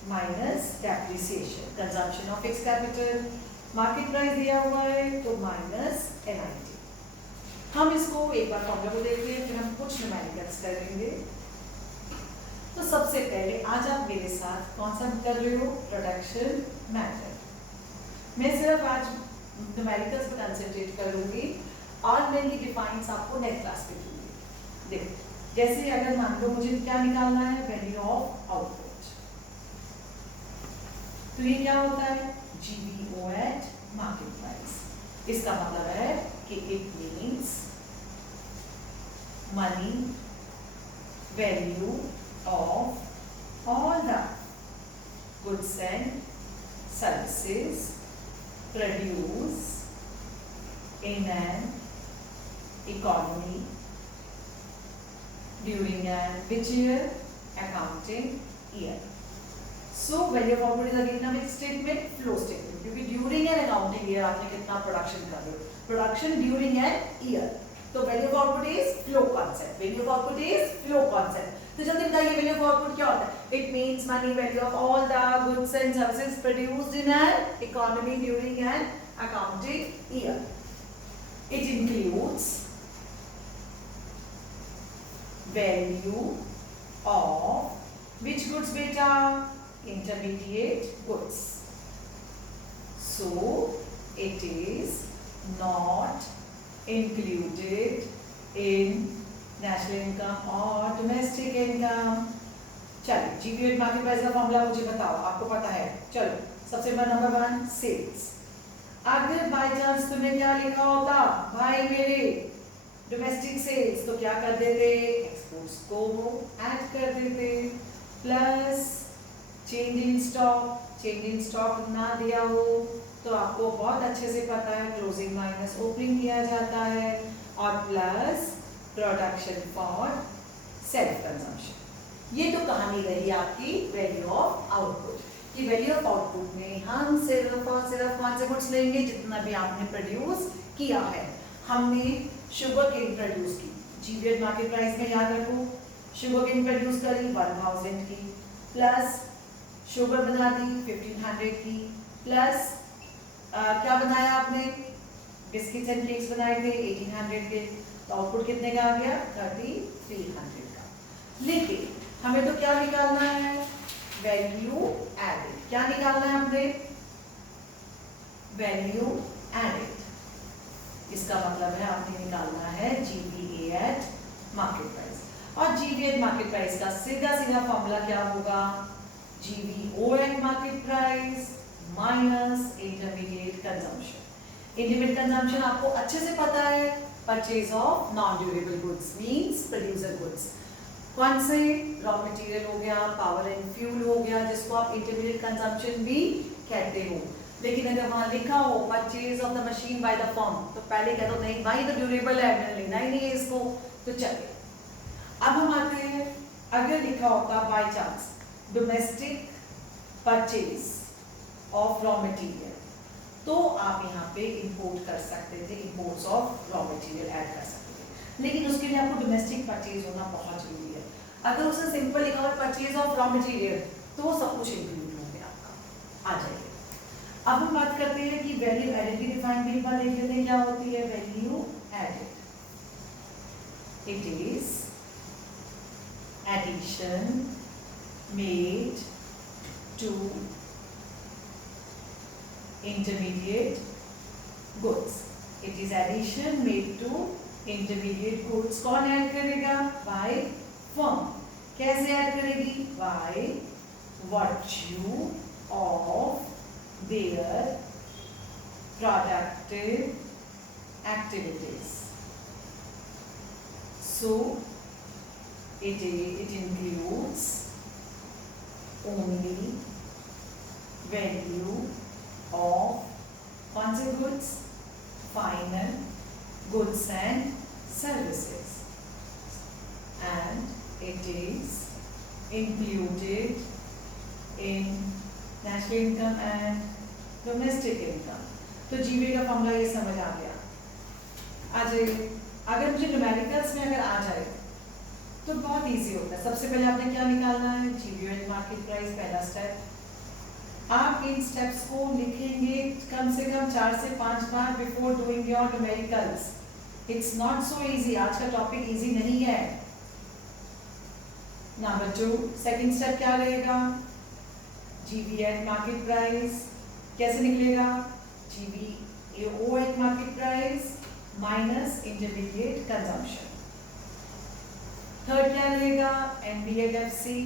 minus depreciation consumption of fixed capital, market price दिया हुआ है तो माइनस एनआईटी। हम इसको एक बार फॉर्मूला को देखते हैं, फिर हम कुछ न्यूमेरिकल्स करेंगे। तो सबसे पहले आज आप मेरे साथ कौन सा कर रहे हो, प्रोडक्शन मेथड। मैं सिर्फ आज न्यूमेरिकल्स पर कंसंट्रेट करूंगी और मैं ये डिफाइंस आपको नेक्स्ट क्लास में दूंगी। देखो जैसे अगर मान लो मुझे क्या निकालना है, वैल्यू ऑफ आउटपुट, तो ये क्या होता है, जीवीओ एट मार्केट प्राइस। इसका मतलब है कि it means money value of all the goods and services produced in an economy during an which year, accounting year. So value of output is again a which statement, flow statement, क्योंकि during an accounting year आपने कितना production कर रहे हो, production during an year, तो value of output is flow concept, value of output is flow concept। तो जल्दी बताइए वैल्यू ऑफ आउटपुट क्या होता है, it means money value of all the goods and services produced in an economy during an accounting year. It includes value of which goods बेटा, intermediate goods. So it is not included in national income और domestic income. चलिए GVO at market price का formula मुझे बताओ, आपको पता है। चलो सबसे नंबर 1 सेल्स। अगर बाय चांस तुमने क्या लिखा होता भाई मेरे डोमेस्टिक सेल्स, तो क्या कर देते, एक्सपोर्ट्स को ऐड कर देते, plus change in stock. Change in stock ना दिया हो तो आपको बहुत अच्छे से पता है क्लोजिंग माइनस ओपनिंग किया जाता है, और plus production for self consumption. ये तो कहानी रही आपकी वैल्यू ऑफ आउटपुट की। वैल्यू ऑफ आउटपुट में हम सिर्फ और सिर्फ कौन से गुड्स लेंगे, जितना भी आपने प्रोड्यूस किया है। हमने शुगर केन प्रोड्यूस की, जीवीओ एट मार्केट प्राइस में याद रखो, शुगर केन प्रोड्यूस करी 1000 की, प्लस शुगर बना दी 1500 की, प्लस क्या बनाया आपने, बिस्किट्स एंड केक्स बनाए थे 1800 के, तो आउटपुट कितने का आ गया, 3300 का। लेकिन हमें तो क्या निकालना है, वैल्यू एडेड। क्या निकालना है हमने? Value added. इसका मतलब है आपने निकालना है जीवीए एट मार्केट प्राइस। और जीवीए एट मार्केट प्राइस का सीधा सीधा फॉर्मूला क्या होगा? GVO at market price minus intermediate consumption. Intermediate consumption आपको अच्छे से पता है, purchase of non durable goods means producer goods. कौन से? रॉ मटेरियल हो गया, पावर एंड फ्यूल हो गया, जिसको आप इंटरमीडिएट कंजम्पशन भी कहते हो। लेकिन अगर वहां लिखा हो purchase of the machine by the firm, तो पहले कह दो नहीं भाई तो ड्यूरेबल है, मैंने लेना ही नहीं है इसको, तो चलिए। अब हम आते हैं, अगर लिखा होता by chance domestic purchase of raw material, तो आप यहाँ पे इंपोर्ट कर सकते थे, imports of raw material add कर सकते थे। लेकिन उसके लिए आपको डोमेस्टिक परचेज होना बहुत जरूरी है। अगर उसने सिंपल लिखा हुआ परचेज ऑफ रॉ मटेरियल, तो सब कुछ इंक्लूड हो गया आपका, आ जाएगा। अब हम बात करते हैं कि वैल्यू एडेड की डिफाइन एक बार देख लेते हैं क्या होती है। Value added, it is addition made to intermediate goods। It is addition made to intermediate goods। कौन ऐड करेगा? by firm। कैसे ऐड करेगी? by virtue of their productive activities। So it includes only value of कौन से goods? final goods and services, and it is included in national income and domestic income। तो जीवे का formula ये समझ आ गया। आ जाइए, अगर मुझे न्यूमेरिकल्स में अगर आ जाए तो बहुत इजी होता है। सबसे पहले आपने क्या निकालना है? जीवीओ एट मार्केट प्राइस, पहला स्टेप। आप इन स्टेप्स को लिखेंगे कम से कम 4 से 5 बार before doing your numericals. It's not so easy, आज का टॉपिक इजी नहीं है। नंबर 2, सेकंड स्टेप क्या रहेगा? जीवी एट मार्केट प्राइस कैसे निकलेगा? GVO at market price minus intermediate consumption. Third क्या रहेगा? MB at FC.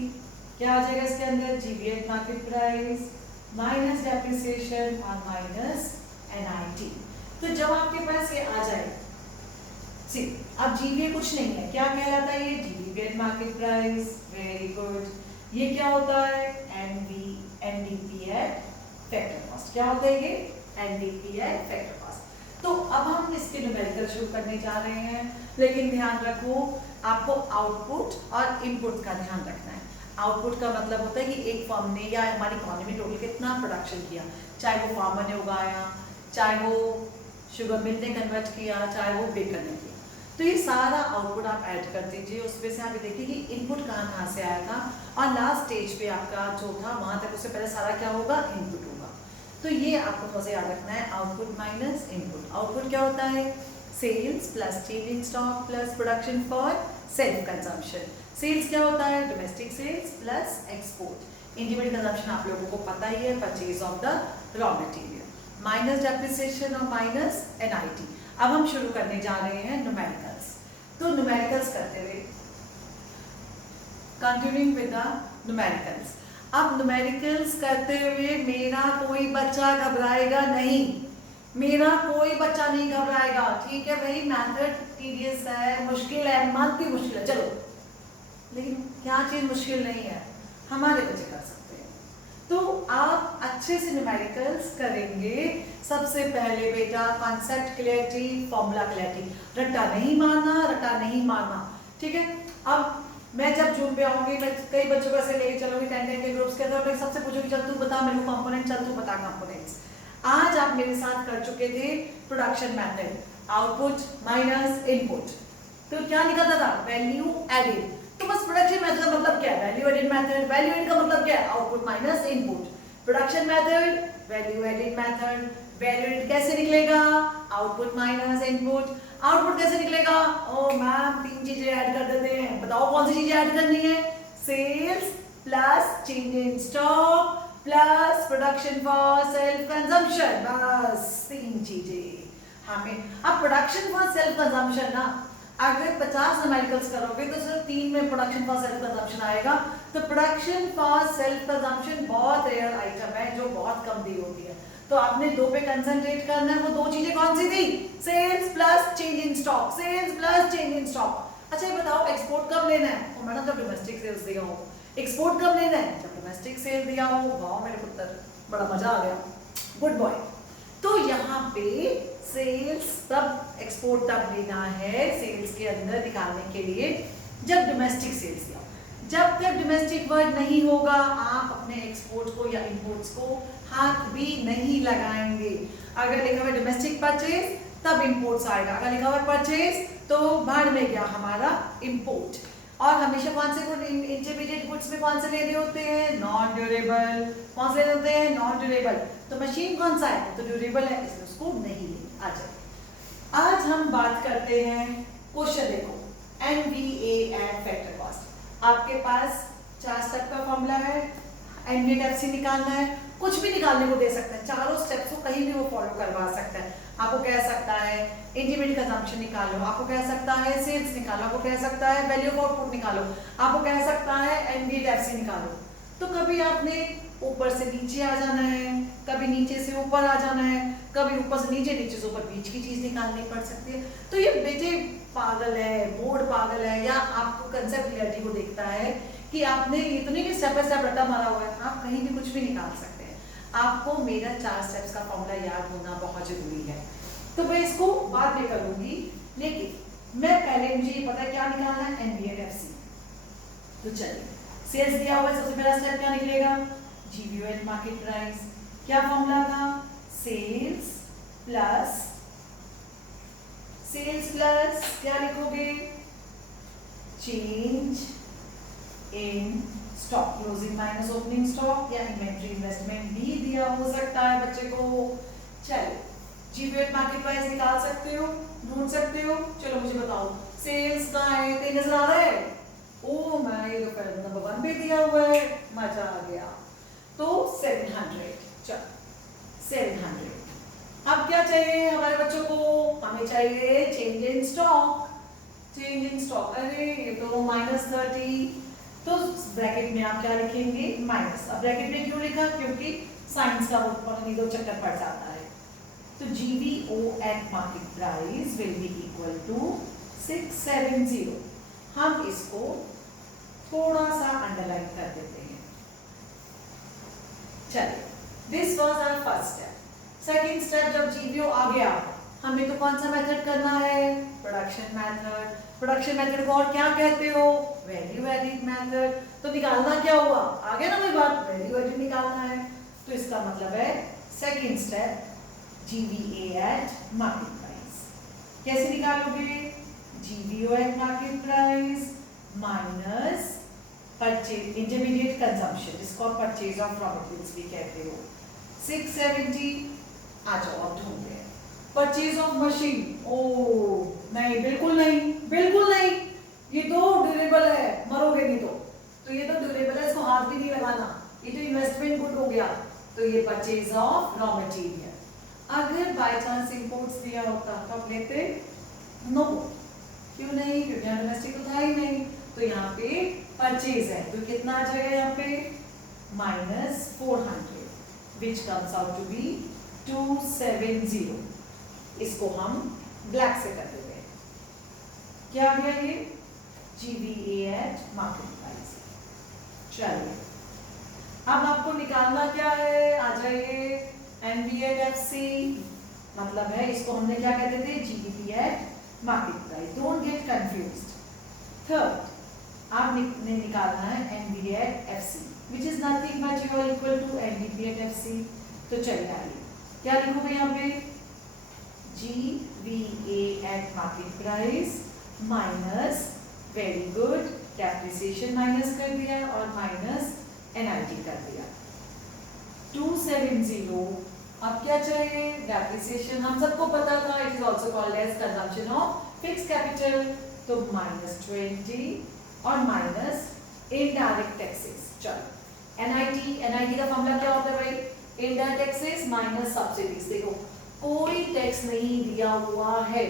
क्या आ जाएगा इसके अंदर? GV at market price minus depreciation और माइनस एनआईटी। तो जब आपके पास ये आ जाए, सी अब जीवीए कुछ नहीं है, क्या कहलाता है ये? जीवी at market price. Very good. ये क्या होता है? NDP at factor cost. क्या होता है ये? NDP at factor cost. तो अब हम इसके न्यूमेरिकल शुरू करने जा रहे हैं, लेकिन ध्यान रखो आपको आउटपुट और इनपुट का ध्यान रखना है। आउटपुट का मतलब होता है कि एक फर्म ने या हमारी इकोनॉमी टोटल कितना प्रोडक्शन किया, चाहे वो फार्मर ने उगाया, चाहे वो शुगर मिल ने कन्वर्ट किया, चाहे वो बेकर ने किया। तो ये सारा आउटपुट आप ऐड कर दीजिए। उसमें से आप देखिए कि इनपुट कहाँ से आया था, और लास्ट स्टेज पे आपका जो था वहां तक, उससे पहले सारा क्या होगा? इनपुट होगा। तो ये आपको थोड़ा सा याद रखना है, आउटपुट माइनस इनपुट। आउटपुट क्या होता है? Sales plus changing stock plus production for self consumption. Sales क्या होता है? Domestic sales plus export. Intermediate consumption आप लोगों को पता ही है, purchase of the raw material minus depreciation और माइनस एनआईटी। अब हम शुरू करने जा रहे हैं न्यूमेरिकल्स। तो न्यूमेरिकल्स करते हुए, कंटिन्यूइंग विद द न्यूमेरिकल्स। अब न्यूमेरिकल्स करते हुए मेरा कोई बच्चा घबराएगा नहीं, मेरा कोई बच्चा नहीं घबराएगा, ठीक है भाई? मेथड टीडियस है, मुश्किल है, मानती मुश्किल है, चलो, लेकिन क्या चीज मुश्किल नहीं है, हमारे बच्चे कर सकते हैं। तो आप अच्छे से न्यूमेरिकल्स करेंगे। सबसे पहले बेटा कॉन्सेप्ट क्लियरिटी, फॉर्मूला क्लियरिटी, रट्टा नहीं मारना, रट्टा नहीं मारना, ठीक है? अब मैं जब जूम पे आऊंगी, मैं कई बच्चों को ऐसे लेके चलूंगी 10 के ग्रुप्स के अंदर, मैं सबसे पूछूंगी चल तू बता मेरे को कंपोनेंट, चल तू बता कंपोनेंट्स। आज आप मेरे साथ कर चुके थे production method, output minus input. तो क्या निकलता था? Value added. तो बस प्रोडक्शन मेथड का मतलब क्या है? Value added method. Value added का मतलब क्या है? Output minus input. Production method, value added method. Value added कैसे निकलेगा? Output minus input. आउटपुट कैसे निकलेगा? ओ मैम 3 चीजें ऐड कर देते हैं, बताओ कौन सी चीजें ऐड करनी है? Sales plus change in stock plus production for self consumption, बस 3 चीजें हमें। अब प्रोडक्शन फॉर सेल्फ कंजम्पशन ना, अगर 50 न्यूमेरिकल्स करोगे तो सिर्फ 3 में प्रोडक्शन फॉर सेल्फ कंजम्पशन आएगा। तो प्रोडक्शन फॉर सेल्फ कंजम्पशन बहुत रेयर आइटम है जो बहुत कम दी होती है, तो आपने 2 पे कंसंट्रेट करना है। वो 2 चीजें कौन सी थी? Sales plus change in stock, sales plus change in stock. अच्छा ये बताओ एक्सपोर्ट कब लेना है? तो मैडम जब डोमेस्टिक सेल्स दिया हो। एक्सपोर्ट कब लेना है? जब डोमेस्टिक सेल दिया हो। वाह मेरे पुत्र, बड़ा मजा आ गया, गुड बॉय। तो यहाँ पे सेल्स तब, एक्सपोर्ट तब लेना है सेल्स के अंदर निकालने के लिए जब डोमेस्टिक सेल्स दिया। जब तक डोमेस्टिक वर्ड नहीं होगा आप अपने एक्सपोर्ट को या इंपोर्ट्स को हाथ भी नहीं लगाएंगे। अगर लिखा हुआ डोमेस्टिक परचेज तब इंपोर्ट्स आएगा, अगर लिखा हुआ परचेज तो भाड़ में गया हमारा इंपोर्ट। और हमेशा कौन से इंटरमीडिएट गुड्स में कौन से लेने होते हैं? Non durable. कौन से लेने होते हैं? Non durable. तो मशीन कौन सा है? तो ड्यूरेबल है, इसलिए उसको नहीं लेंगे। आज हम बात करते हैं, क्वेश्चन देखो, एनवीए एंड फैक्टर कॉस्ट। आपके पास 4 स्टेप का फॉर्मूला है, एनवीएफसी निकालना है, कुछ भी निकालने को दे सकते हैं, चारों स्टेप्स को कहीं भी वो फॉलो करवा सकता है। आपको कह सकता है इंटरमीडिएट कंजम्पशन निकालो, आपको कह सकता है सेल्स निकालो, आपको कह सकता है वैल्यू ऑफ आउटपुट निकालो, आपको कह सकता है एनवीएफसी निकालो। तो कभी आपने ऊपर से नीचे आ जाना है, कभी नीचे से ऊपर आ जाना है, कभी ऊपर से नीचे, नीचे से ऊपर, बीच की चीज निकालनी पड़ सकती है। तो ये बेटे पागल है, बोर्ड पागल है, या आपको कंसेप्ट क्लियरिटी को देखता है कि आपने इतने भी स्टेप बाय स्टेप रट्टा मारा हुआ है, आप कहीं भी कुछ भी निकाल सकते हैं। आपको मेरा 4 स्टेप्स का फॉर्मूला याद होना बहुत जरूरी है। तो मैं इसको बाद में करूंगी, लेकिन मैं पहले मुझे ये पता है क्या निकालना है, एनवीएफसी। तो चलिए, सेल्स दिया हुआ है, सबसे पहला स्टेप क्या निकलेगा? GVO at market price. क्या फॉर्मूला था? सेल्स प्लस क्या लिखोगे? Change in stock, closing minus opening stock, या इन्वेंट्री इन्वेस्टमेंट भी दिया हो सकता है बच्चे को। चलो जीवीओ एट मार्केट प्राइस निकाल सकते हो, ढूंढ सकते हो। चलो मुझे बताओ सेल्स कहाँ है? कहीं नजर आ रहा है? ओ मैं ये तो नंबर 1 पे दिया हुआ है, मजा आ गया। तो 700, चलो 700। अब क्या चाहिए हमारे बच्चों को? हमें चाहिए change in stock. Change in stock, अरे ये तो -30, तो ब्रैकेट में आप क्या लिखेंगे? माइनस। अब ब्रैकेट में क्यों लिखा? क्योंकि साइंस का वो चक्कर पड़ जाता है। तो GVO at market price will be equal to 670। हम इसको थोड़ा सा अंडरलाइन कर देते हैं। चलिए, this was our first step. Second step, जब जीवीओ आ गया, हमें तो कौन सा मेथड करना है? Production method. प्रोडक्शन मेथड को और क्या कहते हो? Value added method. तो निकालना क्या हुआ? आ गया ना कोई बात, वैल्यू एडिड निकालना है। तो इसका मतलब है second step, GVA at market price. कैसे निकालोगे? GVO at market price minus purchase intermediate consumption, जिसको आप परचेज ऑफ रॉ मटेरियल्स भी कहते हो, 670। आ जाओ अब ढूंढते हैं परचेज ऑफ मशीन। ओ नहीं, बिल्कुल नहीं, बिल्कुल नहीं, ये तो ड्यूरेबल है, मरोगे नहीं तो ये तो ड्यूरेबल है, इसको हाथ भी नहीं लगाना, ये तो इन्वेस्टमेंट गुड हो गया। तो ये परचेज ऑफ रॉ मटेरियल। अगर बाय चांस इंपोर्ट्स दिया होता तो आप लेते? नो, क्यों नहीं? क्योंकि डोमेस्टिक तो था ही नहीं। तो यहाँ पे परचेज है, तो कितना आ जाएगा यहाँ पे? -400, which comes out to be 270। इसको हम ब्लैक से कर देते हैं। क्या आ गया ये? GVA at market price. चलिए, अब आपको निकालना क्या है? आ जाइए, एनवीएफसी मतलब है, इसको हमने क्या कहते थे? GVP at market price. Don't get confused. Third, आपने निकालना है NVFC, which is nothing but you are equal to NVFC. तो चलिए आइए, क्या लिखोगे यहाँ पे? GVA at market price minus, very good, depreciation minus कर दिया और माइनस एनआईटी कर दिया, 270। अब क्या चाहिए? डेप्रिसिएशन हम सबको पता था, it is also called as consumption of fixed capital, तो -20 और इनडायरेक्ट टैक्सेस। चलो एनआईटी का फॉर्मूला क्या होता है भाई? Indirect taxes minus subsidies. देखो कोई टैक्स नहीं दिया हुआ है,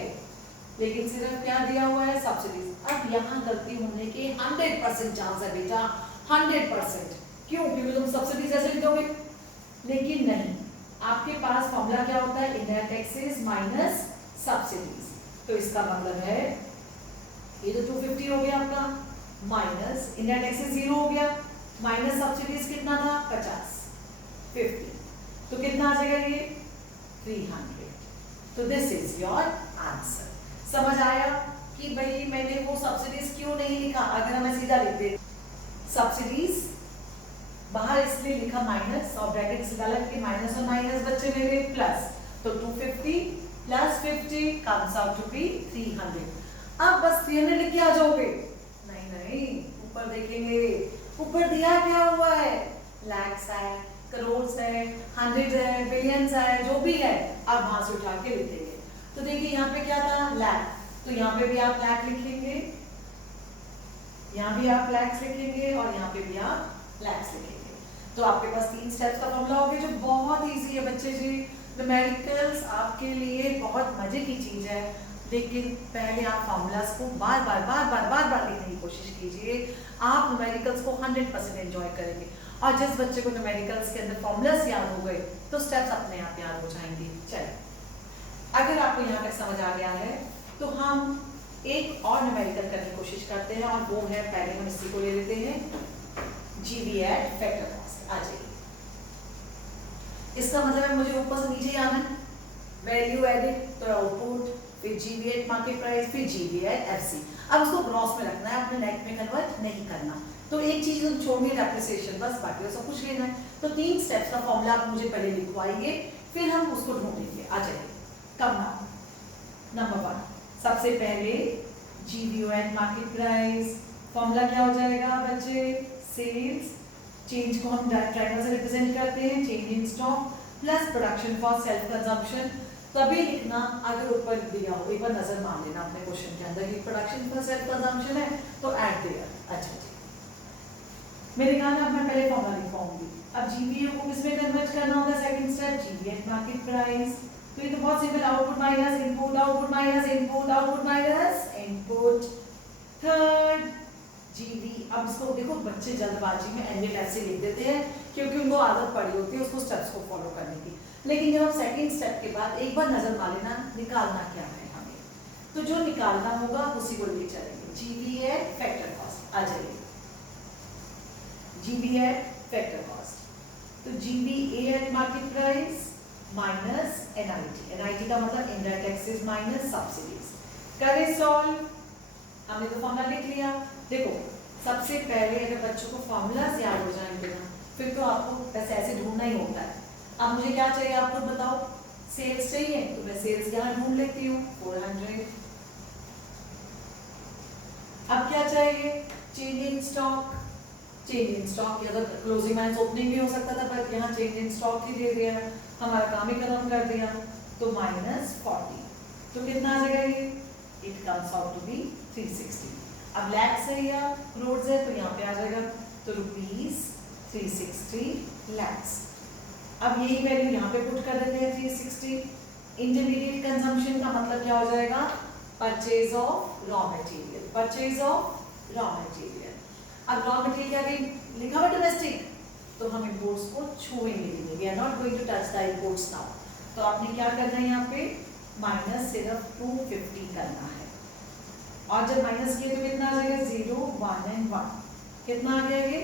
लेकिन सिर्फ क्या दिया हुआ है? सब्सिडीज। अब यहाँ गलती होने के 100% चांस है बेटा, 100%। क्यों? क्योंकि तुम सब्सिडीज ऐसे लिख दोगे, लेकिन नहीं, आपके पास फॉर्मूला क्या होता है? Indirect taxes minus subsidies. तो इसका मतलब है ये तो 250 हो गया आपका, माइनस इनडायरेक्ट टैक्सेस 0 हो गया, माइनस सब्सिडीज कितना था? 50, 50, तो कितना आ जाएगा ये? 300। तो दिस इज योर आंसर। समझ आया कि भाई मैंने वो सब्सिडीज क्यों नहीं लिखा? अगर हमें सीधा लिखते सब्सिडीज, बाहर इसलिए लिखा माइनस और ब्रैकेट से डाला कि माइनस और माइनस बच्चे मेरे प्लस, तो 250 plus 50 comes out to be 300। अब बस 300 लिख के आ जाओगे? नहीं नहीं, ऊपर देखेंगे, ऊपर दिया क्या हुआ है? लैक्स है, करोड़ है, हंड्रेड है, बिलियंस है, जो भी है आप वहां से उठा के लिखेंगे। तो देखिए यहाँ पे क्या था? लाख, तो यहाँ पे भी आप लाख लिखेंगे, यहाँ भी आप लैक्स लिखेंगे और यहाँ पे भी आप लैक्स लिखेंगे। तो आपके पास 3 स्टेप्स का फॉर्मूला हो गया, जो बहुत इजी है बच्चे जी। न्यूमेरिकल्स आपके लिए बहुत मजे की चीज है, लेकिन पहले आप फॉर्मूलाज को बार बार लिखने की कोशिश कीजिए। आप न्यूमेरिकल्स को 100% एंजॉय करेंगे। और जिस बच्चे को न्यूमेरिकल्स के अंदर फॉर्मूलाज याद हो गए तो स्टेप्स अपने आप याद हो जाएंगे। चलिए, अगर आपको यहाँ तक समझ आ गया है तो हम एक और न्यूमेरिकल करने की कोशिश करते हैं, और वो है, पहले हम इसी को ले लेते हैं, जीवी एट फैक्टर कॉस्ट। आ जाइए, इसका मतलब है मुझे ऊपर से नीचे ही आना है, वैल्यू एडिड तो आउटपुट, फिर जीवी एट मार्केट प्राइस, फिर जीवी एट एफसी। अब उसको ग्रॉस में रखना है, अपने नेट में कन्वर्ट नहीं करना। तो एक चीज हम छोड़िए, डेप्रिसिएशन, बस बाकी सब कुछ लेना है। तो 3 स्टेप्स का फॉर्मूला आप मुझे पहले लिखवाइए, फिर हम उसको ढूंढेंगे। आ जाइए, कम नाम। नंबर 1, सबसे पहले जीवीओ एट मार्केट प्राइस, फॉर्मूला क्या हो जाएगा बच्चे? सेल्स, चेंज को हम ट्रायंगल से रिप्रेजेंट करते हैं, change in stock plus production for self consumption. तभी लिखना अगर ऊपर दिया हो, एक बार नजर मार लेना अपने क्वेश्चन के अंदर कि प्रोडक्शन फॉर सेल्फ कंजम्पशन है तो ऐड देयर। अच्छा जी, मेरे कहा ना मैं पहले फॉर्मूला लिखवाऊंगी। अब जीवीओ को किसमें कन्वर्ट करना होगा? सेकंड स्टेप, जीवी एट मार्केट प्राइस। तो ये तो बहुत simple, output minus input, output minus input, output minus input. Third जीवी, अब इसको देखो बच्चे जल्दबाजी में एंडेड ऐसे लिख देते हैं क्योंकि उनको आदत पड़ी होती है उसको स्टेप्स को फॉलो करने की। लेकिन जब हम सेकंड स्टेप के बाद एक बार नजर मार लेना, निकालना क्या है हमें, तो जो निकालना होगा उसी को लेके चलेंगे। जीवी एट फैक्टर कॉस्ट, आ जाइए, जीवी एट फैक्टर कॉस्ट, तो GV A at market price minus NIT, NIT का मतलब इनडायरेक्ट टैक्सेस माइनस सब्सिडीज। करें सॉल्व, हमने तो फॉर्मूला लिख लिया। देखो सबसे पहले अगर बच्चों को फॉर्मूलाज याद हो जाएंगे ना, फिर तो आपको बस ऐसे ढूंढना ही होता है। अब मुझे क्या चाहिए आप खुद बताओ? सेल्स चाहिए, तो मैं सेल्स यहाँ ढूंढ लेती हूँ 400। अब क्या चाहिए? Change in stock, change in stock या तो क्लोजिंग माइनस ओपनिंग भी हो सकता था, पर यहाँ चेंज इन स्टॉक ही दे दिया, हमारा काम ही खत्म कर दिया। तो -40, तो कितना आ जाएगा ये? It comes out to be 360। अब लैक्स है या करोड़ है, तो यहाँ पे आ जाएगा, तो ₹360 लैक्स। अब यही वैल्यू यहाँ पे पुट कर देते हैं 360। इंटरमीडिएट कंजम्पशन का मतलब क्या हो जाएगा? Purchase of raw material, purchase of raw material. अब रॉ मटेरियल क्या लिखा हुआ डोमेस्टिक, तो हम इंपोर्ट्स को छुएंगे नहीं, we are not going to touch the imports now. तो आपने क्या करना है यहाँ पे? माइनस सिर्फ 250 करना है, और जब माइनस किए तो कितना आ जाएगा? 0, 1 and 1, कितना आ गया ये?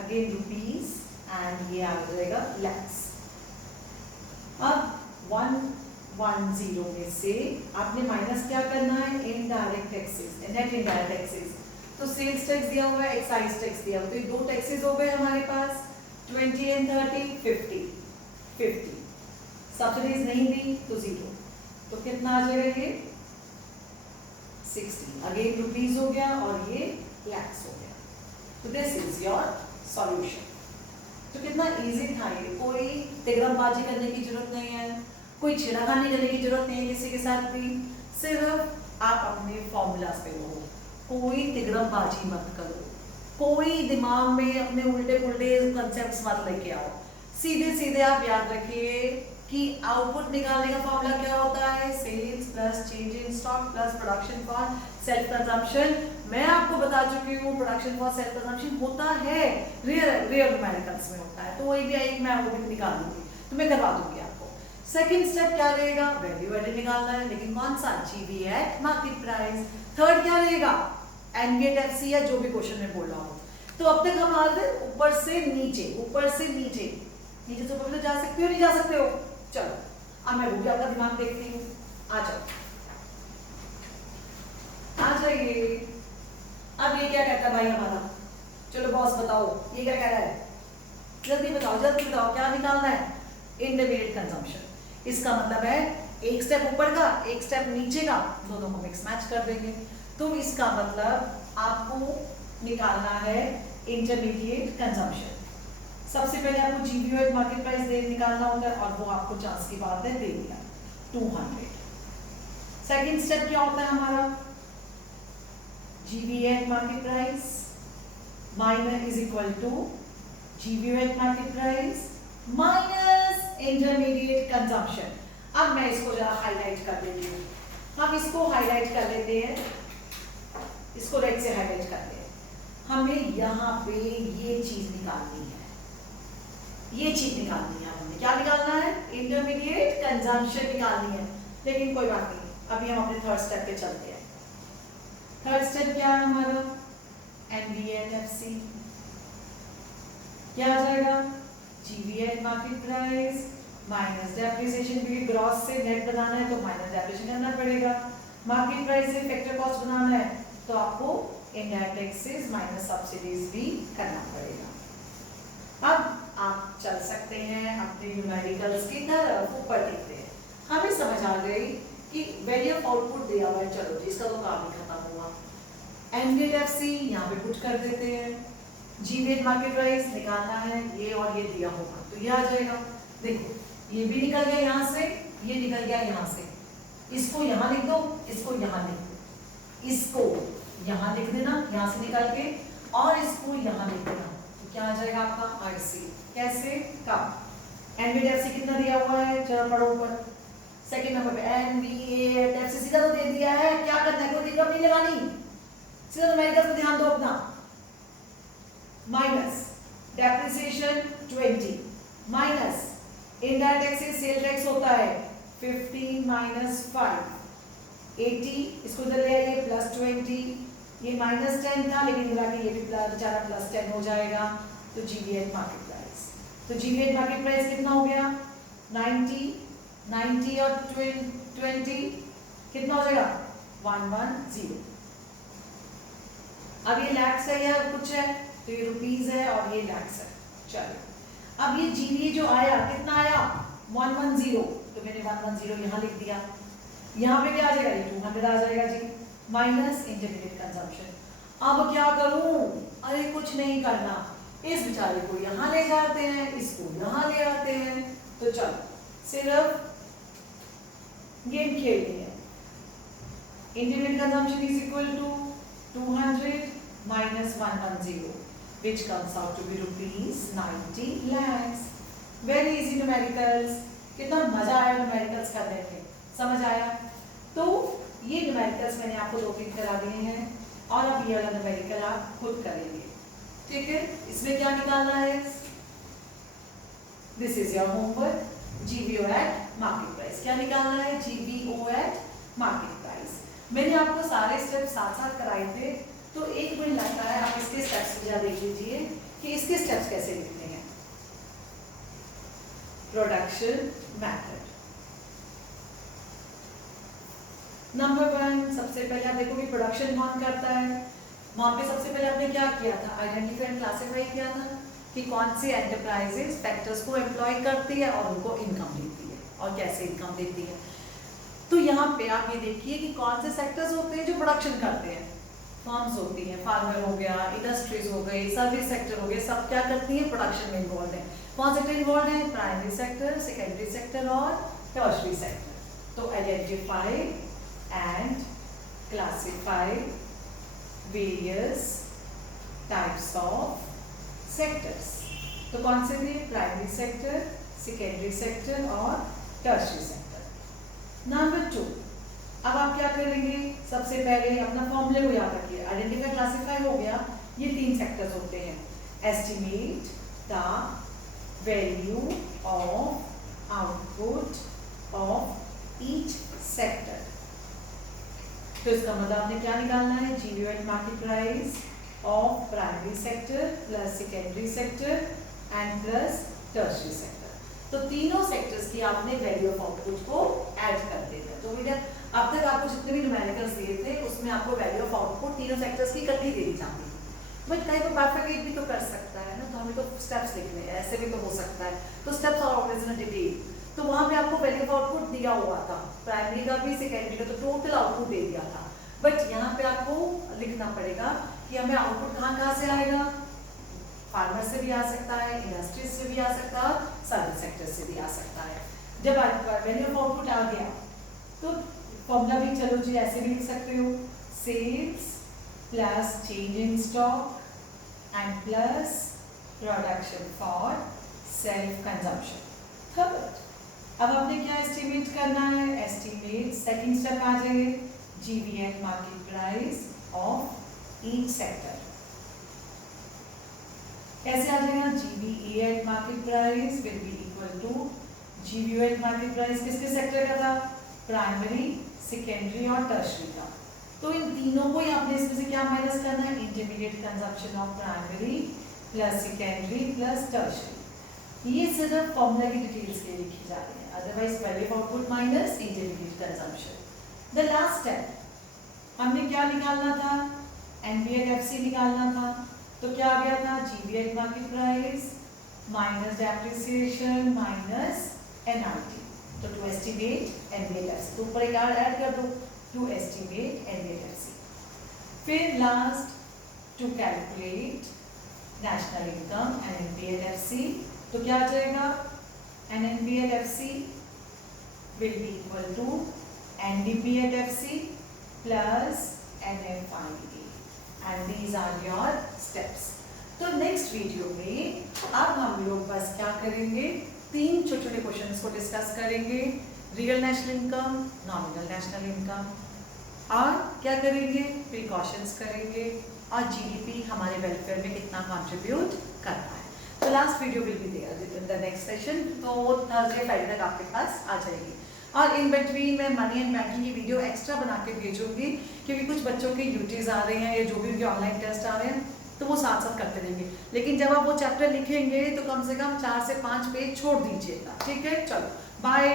अगेन रुपीस, एंड ये आ जाएगा लैक्स। अब 110 में से आपने माइनस क्या करना है? Indirect taxes, net indirect taxes. तो सेल्स टैक्स दिया हुआ है, एक्साइज टैक्स दिया हुआ है, तो ये 2 टैक्सेस हो गए हमारे पास, 20 and 30, 50। सब्सिडीज नहीं दी तो 0, तो कितना आ जाएगा ये? 60। अगेन रुपीस हो गया और ये लैक्स हो गया। तो दिस इज योर सॉल्यूशन। तो कितना इजी था ये, कोई तिगड़मबाजी करने की जरूरत नहीं है, कोई छेड़खानी करने की जरूरत नहीं है किसी के साथ भी, सिर्फ आप अपने फॉर्मूलाज पे रहो, कोई तिगड़मबाजी मत करो, कोई दिमाग में अपने उल्टे पुल्टे कंसेप्ट मत लेके आओ, सीधे सीधे आप याद रखिए कि आउटपुट निकालने का फॉर्मूला क्या होता है, sales plus change in stock plus production for self consumption. मैं आपको बता चुकी हूँ प्रोडक्शन फॉर सेल्फ कंजम्पशन होता है, रियल न्यूमेरिकल्स में होता है, तो वही भी एक मैं वो भी निकाल दूंगी, तो मैं करवा दूंगी आपको। सेकंड स्टेप क्या रहेगा, वैल्यू एडेड निकालना है, लेकिन कौन सा, जीवी एट मार्केट प्राइस। थर्ड क्या रहेगा, एनवीएट एफसी या जो भी क्वेश्चन में बोल रहा हूँ। तो अब तक हम आ गए ऊपर से नीचे, ऊपर से नीचे, नीचे से ऊपर जा सकते हो नहीं जा सकते हो, चलो अब मैं वो भी आपका दिमाग देखती हूँ, आ जाओ आ जाइए। अब ये क्या कहता है भाई हमारा, चलो बॉस बताओ ये क्या कह रहा है, जल्दी बताओ क्या निकालना है, इंटरमीडिएट कंजम्पशन। इसका मतलब है एक स्टेप ऊपर का एक स्टेप नीचे का, दोनों को मिक्स मैच कर देंगे। तो इसका मतलब आपको निकालना है इंटरमीडिएट कंजम्पशन। सबसे पहले आपको जीबीओ एट मार्केट प्राइस दे निकालना होगा, और वो आपको चांस की बात है दे दिया 200। सेकंड स्टेप क्या होता है हमारा, GVO at market price minus is equal to GVO at market price minus intermediate consumption. अब मैं इसको जरा हाईलाइट कर देती हूँ, हम इसको हाईलाइट कर लेते हैं, इसको रेड से हाईलाइट करते हैं। हमें यहाँ पे ये चीज निकालनी है, ये चीज निकालनी है, हमें क्या निकालना है, इंटरमीडिएट कंजम्पशन निकालनी है। लेकिन कोई बात नहीं, अभी हम अपने थर्ड स्टेप पे चलते हैं। थर्ड स्टेप क्या है हमारा, एनवीएट एफसी, क्या आ जाएगा, जीवीएट मार्केट प्राइस माइनस डेप्रिसिएशन, क्योंकि ग्रॉस से नेट बनाना है तो माइनस डेप्रिसिएशन करना पड़ेगा। मार्केट प्राइस से फैक्टर कॉस्ट बनाना है तो आपको इनडायरेक्ट टैक्सेस माइनस सब्सिडीज भी करना पड़ेगा। अब आप चल सकते हैं अपने न्यूमेरिकल्स की तरफ, ऊपर देखते हैं। हमें समझ आ गई कि वैल्यू ऑफ आउटपुट दिया हुआ है, चलो जी इसका तो काम ही खत्म हुआ। एनवीएट एफसी यहाँ पे पुट कर देते हैं, जीवीएट मार्केट प्राइस निकालना है, ये और ये दिया होगा तो ये आ जाएगा। देखो ये भी निकल गया यहाँ से, ये निकल गया यहाँ से, इसको यहाँ लिख दो, इसको यहाँ लिख दो, इसको यहाँ लिख देना यहाँ से निकाल के, और इसको यहाँ लिख देना, तो क्या आ जाएगा आपका आईसी। कैसे, कब, एनवीएट एफसी कितना दिया हुआ है, जरा पढ़ो ऊपर सेकंड नंबर पे, एनवीएट एफसी सीधा तो दे दिया है, क्या करना है, कोई दिक्कत नहीं लगानी, सीधा न्यूमेरिकल्स पे ध्यान दो अपना। Minus depreciation 20 minus indirect taxes, sale tax होता है 15 माइनस 5 80, इसको इधर ले आइए प्लस 20, ये माइनस 10 था लेकिन इधर आके ये भी बेचारा प्लस 10 हो जाएगा। तो जीवीएट मार्केट प्राइस, तो जीवीएट मार्केट प्राइस कितना हो गया 90 और 20 कितना हो जाएगा 110। अब ये लैक्स है या कुछ है, तो ये रुपीस है और ये लैक्स है। चलो अब ये जीवीए जो आया कितना आया 110, तो मैंने 110 यहाँ लिख दिया, यहाँ पे क्या आ जाएगा, ये 200 आ जाएगा जी, माइनस इंटरमीडिएट कंजम्पशन। अब क्या करूं, अरे कुछ नहीं करना, इस बेचारे को यहाँ ले जाते हैं, इसको यहाँ ले आते हैं, तो चलो सिर्फ गेम खेलनी है। Intermediate consumption is equal to 200 minus 110, which comes out to be rupees 90 lakhs. Very easy numericals. कितना मजा आया numericals करने में, समझ आया। तो ये numericals मैंने आपको 2-3 करा दिए हैं, और अब ये वाला numerical आप खुद करेंगे, ठीक है। इसमें क्या निकालना है, This is your homework. GBO at market price, क्या निकालना है, GBO at market price। मैंने आपको सारे स्टेप साथ साथ कराए थे, तो एक मिनट लगता है, आप इसके स्टेप्स जरा देख लीजिए कि इसके स्टेप्स कैसे लिखते हैं। प्रोडक्शन मेथड नंबर 1, सबसे पहले आप देखो कि प्रोडक्शन कौन करता है। वहां पे सबसे पहले आपने क्या किया था, आइडेंटिफाई एंड क्लासिफाई किया था कि कौन सी एंटरप्राइजेस फैक्टर्स को एम्प्लॉय करती है और उनको इनकम देती है, और कैसे इनकम देती है। तो यहाँ पे आप ये देखिए कि कौन से सेक्टर्स होते हैं जो प्रोडक्शन करते हैं। फर्म्स होती हैं, फार्मर हो गया, इंडस्ट्रीज हो गई, सर्विस सेक्टर हो गया, सब क्या करती हैं, प्रोडक्शन में इन्वॉल्व है। कौन सेक्टर इन्वॉल्व है, प्राइमरी सेक्टर, सेकेंडरी सेक्टर और टर्शरी सेक्टर। तो identify and classify various types types of sectors. तो कौन से थे? प्राइमरी सेक्टर, सेकेंडरी सेक्टर और टर्शियरी सेक्टर। नंबर 2, अब आप क्या करेंगे? सबसे पहले अपना फॉर्मूले को याद रखिए। आइडेंटिफाई, क्लासिफाई हो गया, ये 3 सेक्टर्स होते हैं। Estimate the value of output of each sector. तो इसका मतलब आपने क्या निकालना है? GVOH market price of primary sector plus secondary sector and plus tertiary sector. तो तीनों सेक्टर्स की आपने वैल्यू ऑफ आउटपुट को ऐड कर देना। तो बेटा अब तक आपको जितने भी न्यूमेरिकल्स दिए थे उसमें आपको वैल्यू ऑफ आउटपुट तीनों सेक्टर्स की इकट्ठी दे दी जाती है। बट कहीं पर परफेक्ट भी तो कर सकता है ना, तो हमें तो स्टेप्स लिखने हैं, ऐसे भी तो हो सकता है। तो स्टेप्स और ऑर्गेनाइजेशन डिटेल, तो वहां पे आपको वैल्यू ऑफ आउटपुट दिया हुआ था, प्राइमरी का भी सेकेंडरी का, तो टोटल आउटपुट दे दिया था। बट यहाँ पे आपको लिखना पड़ेगा कि हमें आउटपुट कहाँ से आएगा। फार्मर से भी आ सकता है, इंडस्ट्रीज से भी आ सकता है, सर्विस सेक्टर से भी आ सकता है। जब वैल्यू ऑफ आउटपुट आ गया तो फॉर्मूला भी चलो जी ऐसे भी लिख सकते हो, sales plus change in stock and plus production for self consumption. Third, अब आपने क्या एस्टिमेट करना है? एस्टिमेट सेकंड स्टेप आ जाइए, GVOH market price of each sector. कैसे आ जाएगा? GVOH market price will be equal to GVOH market price किसके सेक्टर का था? प्राइमरी, सेकेंडरी और टर्शियरी का। तो इन तीनों को ही आपने इसमें से क्या माइनस करना है? Intermediate consumption of primary plus secondary plus tertiary. ये सिर्फ फॉर्मूला की डिटेल्स के लिए लिखी जा रही है, otherwise value of output minus intermediate consumption. The last step हमने क्या निकालना था? NBL-FC निकालना था। तो क्या आ गया था? GVOH market price minus depreciation minus NRT। तो टू एस्टिमेट NBL-FC, तो ऊपर एक ऐड कर दो, टू एस्टिमेट NBL-FC। फिर last to calculate national income NNBL-FC। तो क्या आ जाएगा? NNBL-FC will be equal to NDBL-FC plus NFID and these are your steps। तो नेक्स्ट वीडियो में अब हम लोग बस क्या करेंगे? 3 छोटे छोटे क्वेश्चंस को डिस्कस करेंगे, real national income, nominal national income, और क्या करेंगे? प्रिकॉशंस करेंगे, और GDP हमारे वेलफेयर में कितना कंट्रीब्यूट करता है। तो last video will be there in the next session, तो वो थर्सडे फ्राइडे तक आपके पास आ जाएगी। और इन बिटवीन मैं मनी एंड बैंकिंग की वीडियो एक्स्ट्रा बना के भेजूंगी, क्योंकि कुछ बच्चों के यूटीज आ रहे हैं या जो भी उनके ऑनलाइन टेस्ट आ रहे हैं, तो वो साथ साथ करते रहेंगे। लेकिन जब आप वो चैप्टर लिखेंगे तो कम से कम 4 से 5 पेज छोड़ दीजिएगा, ठीक है? चलो बाय।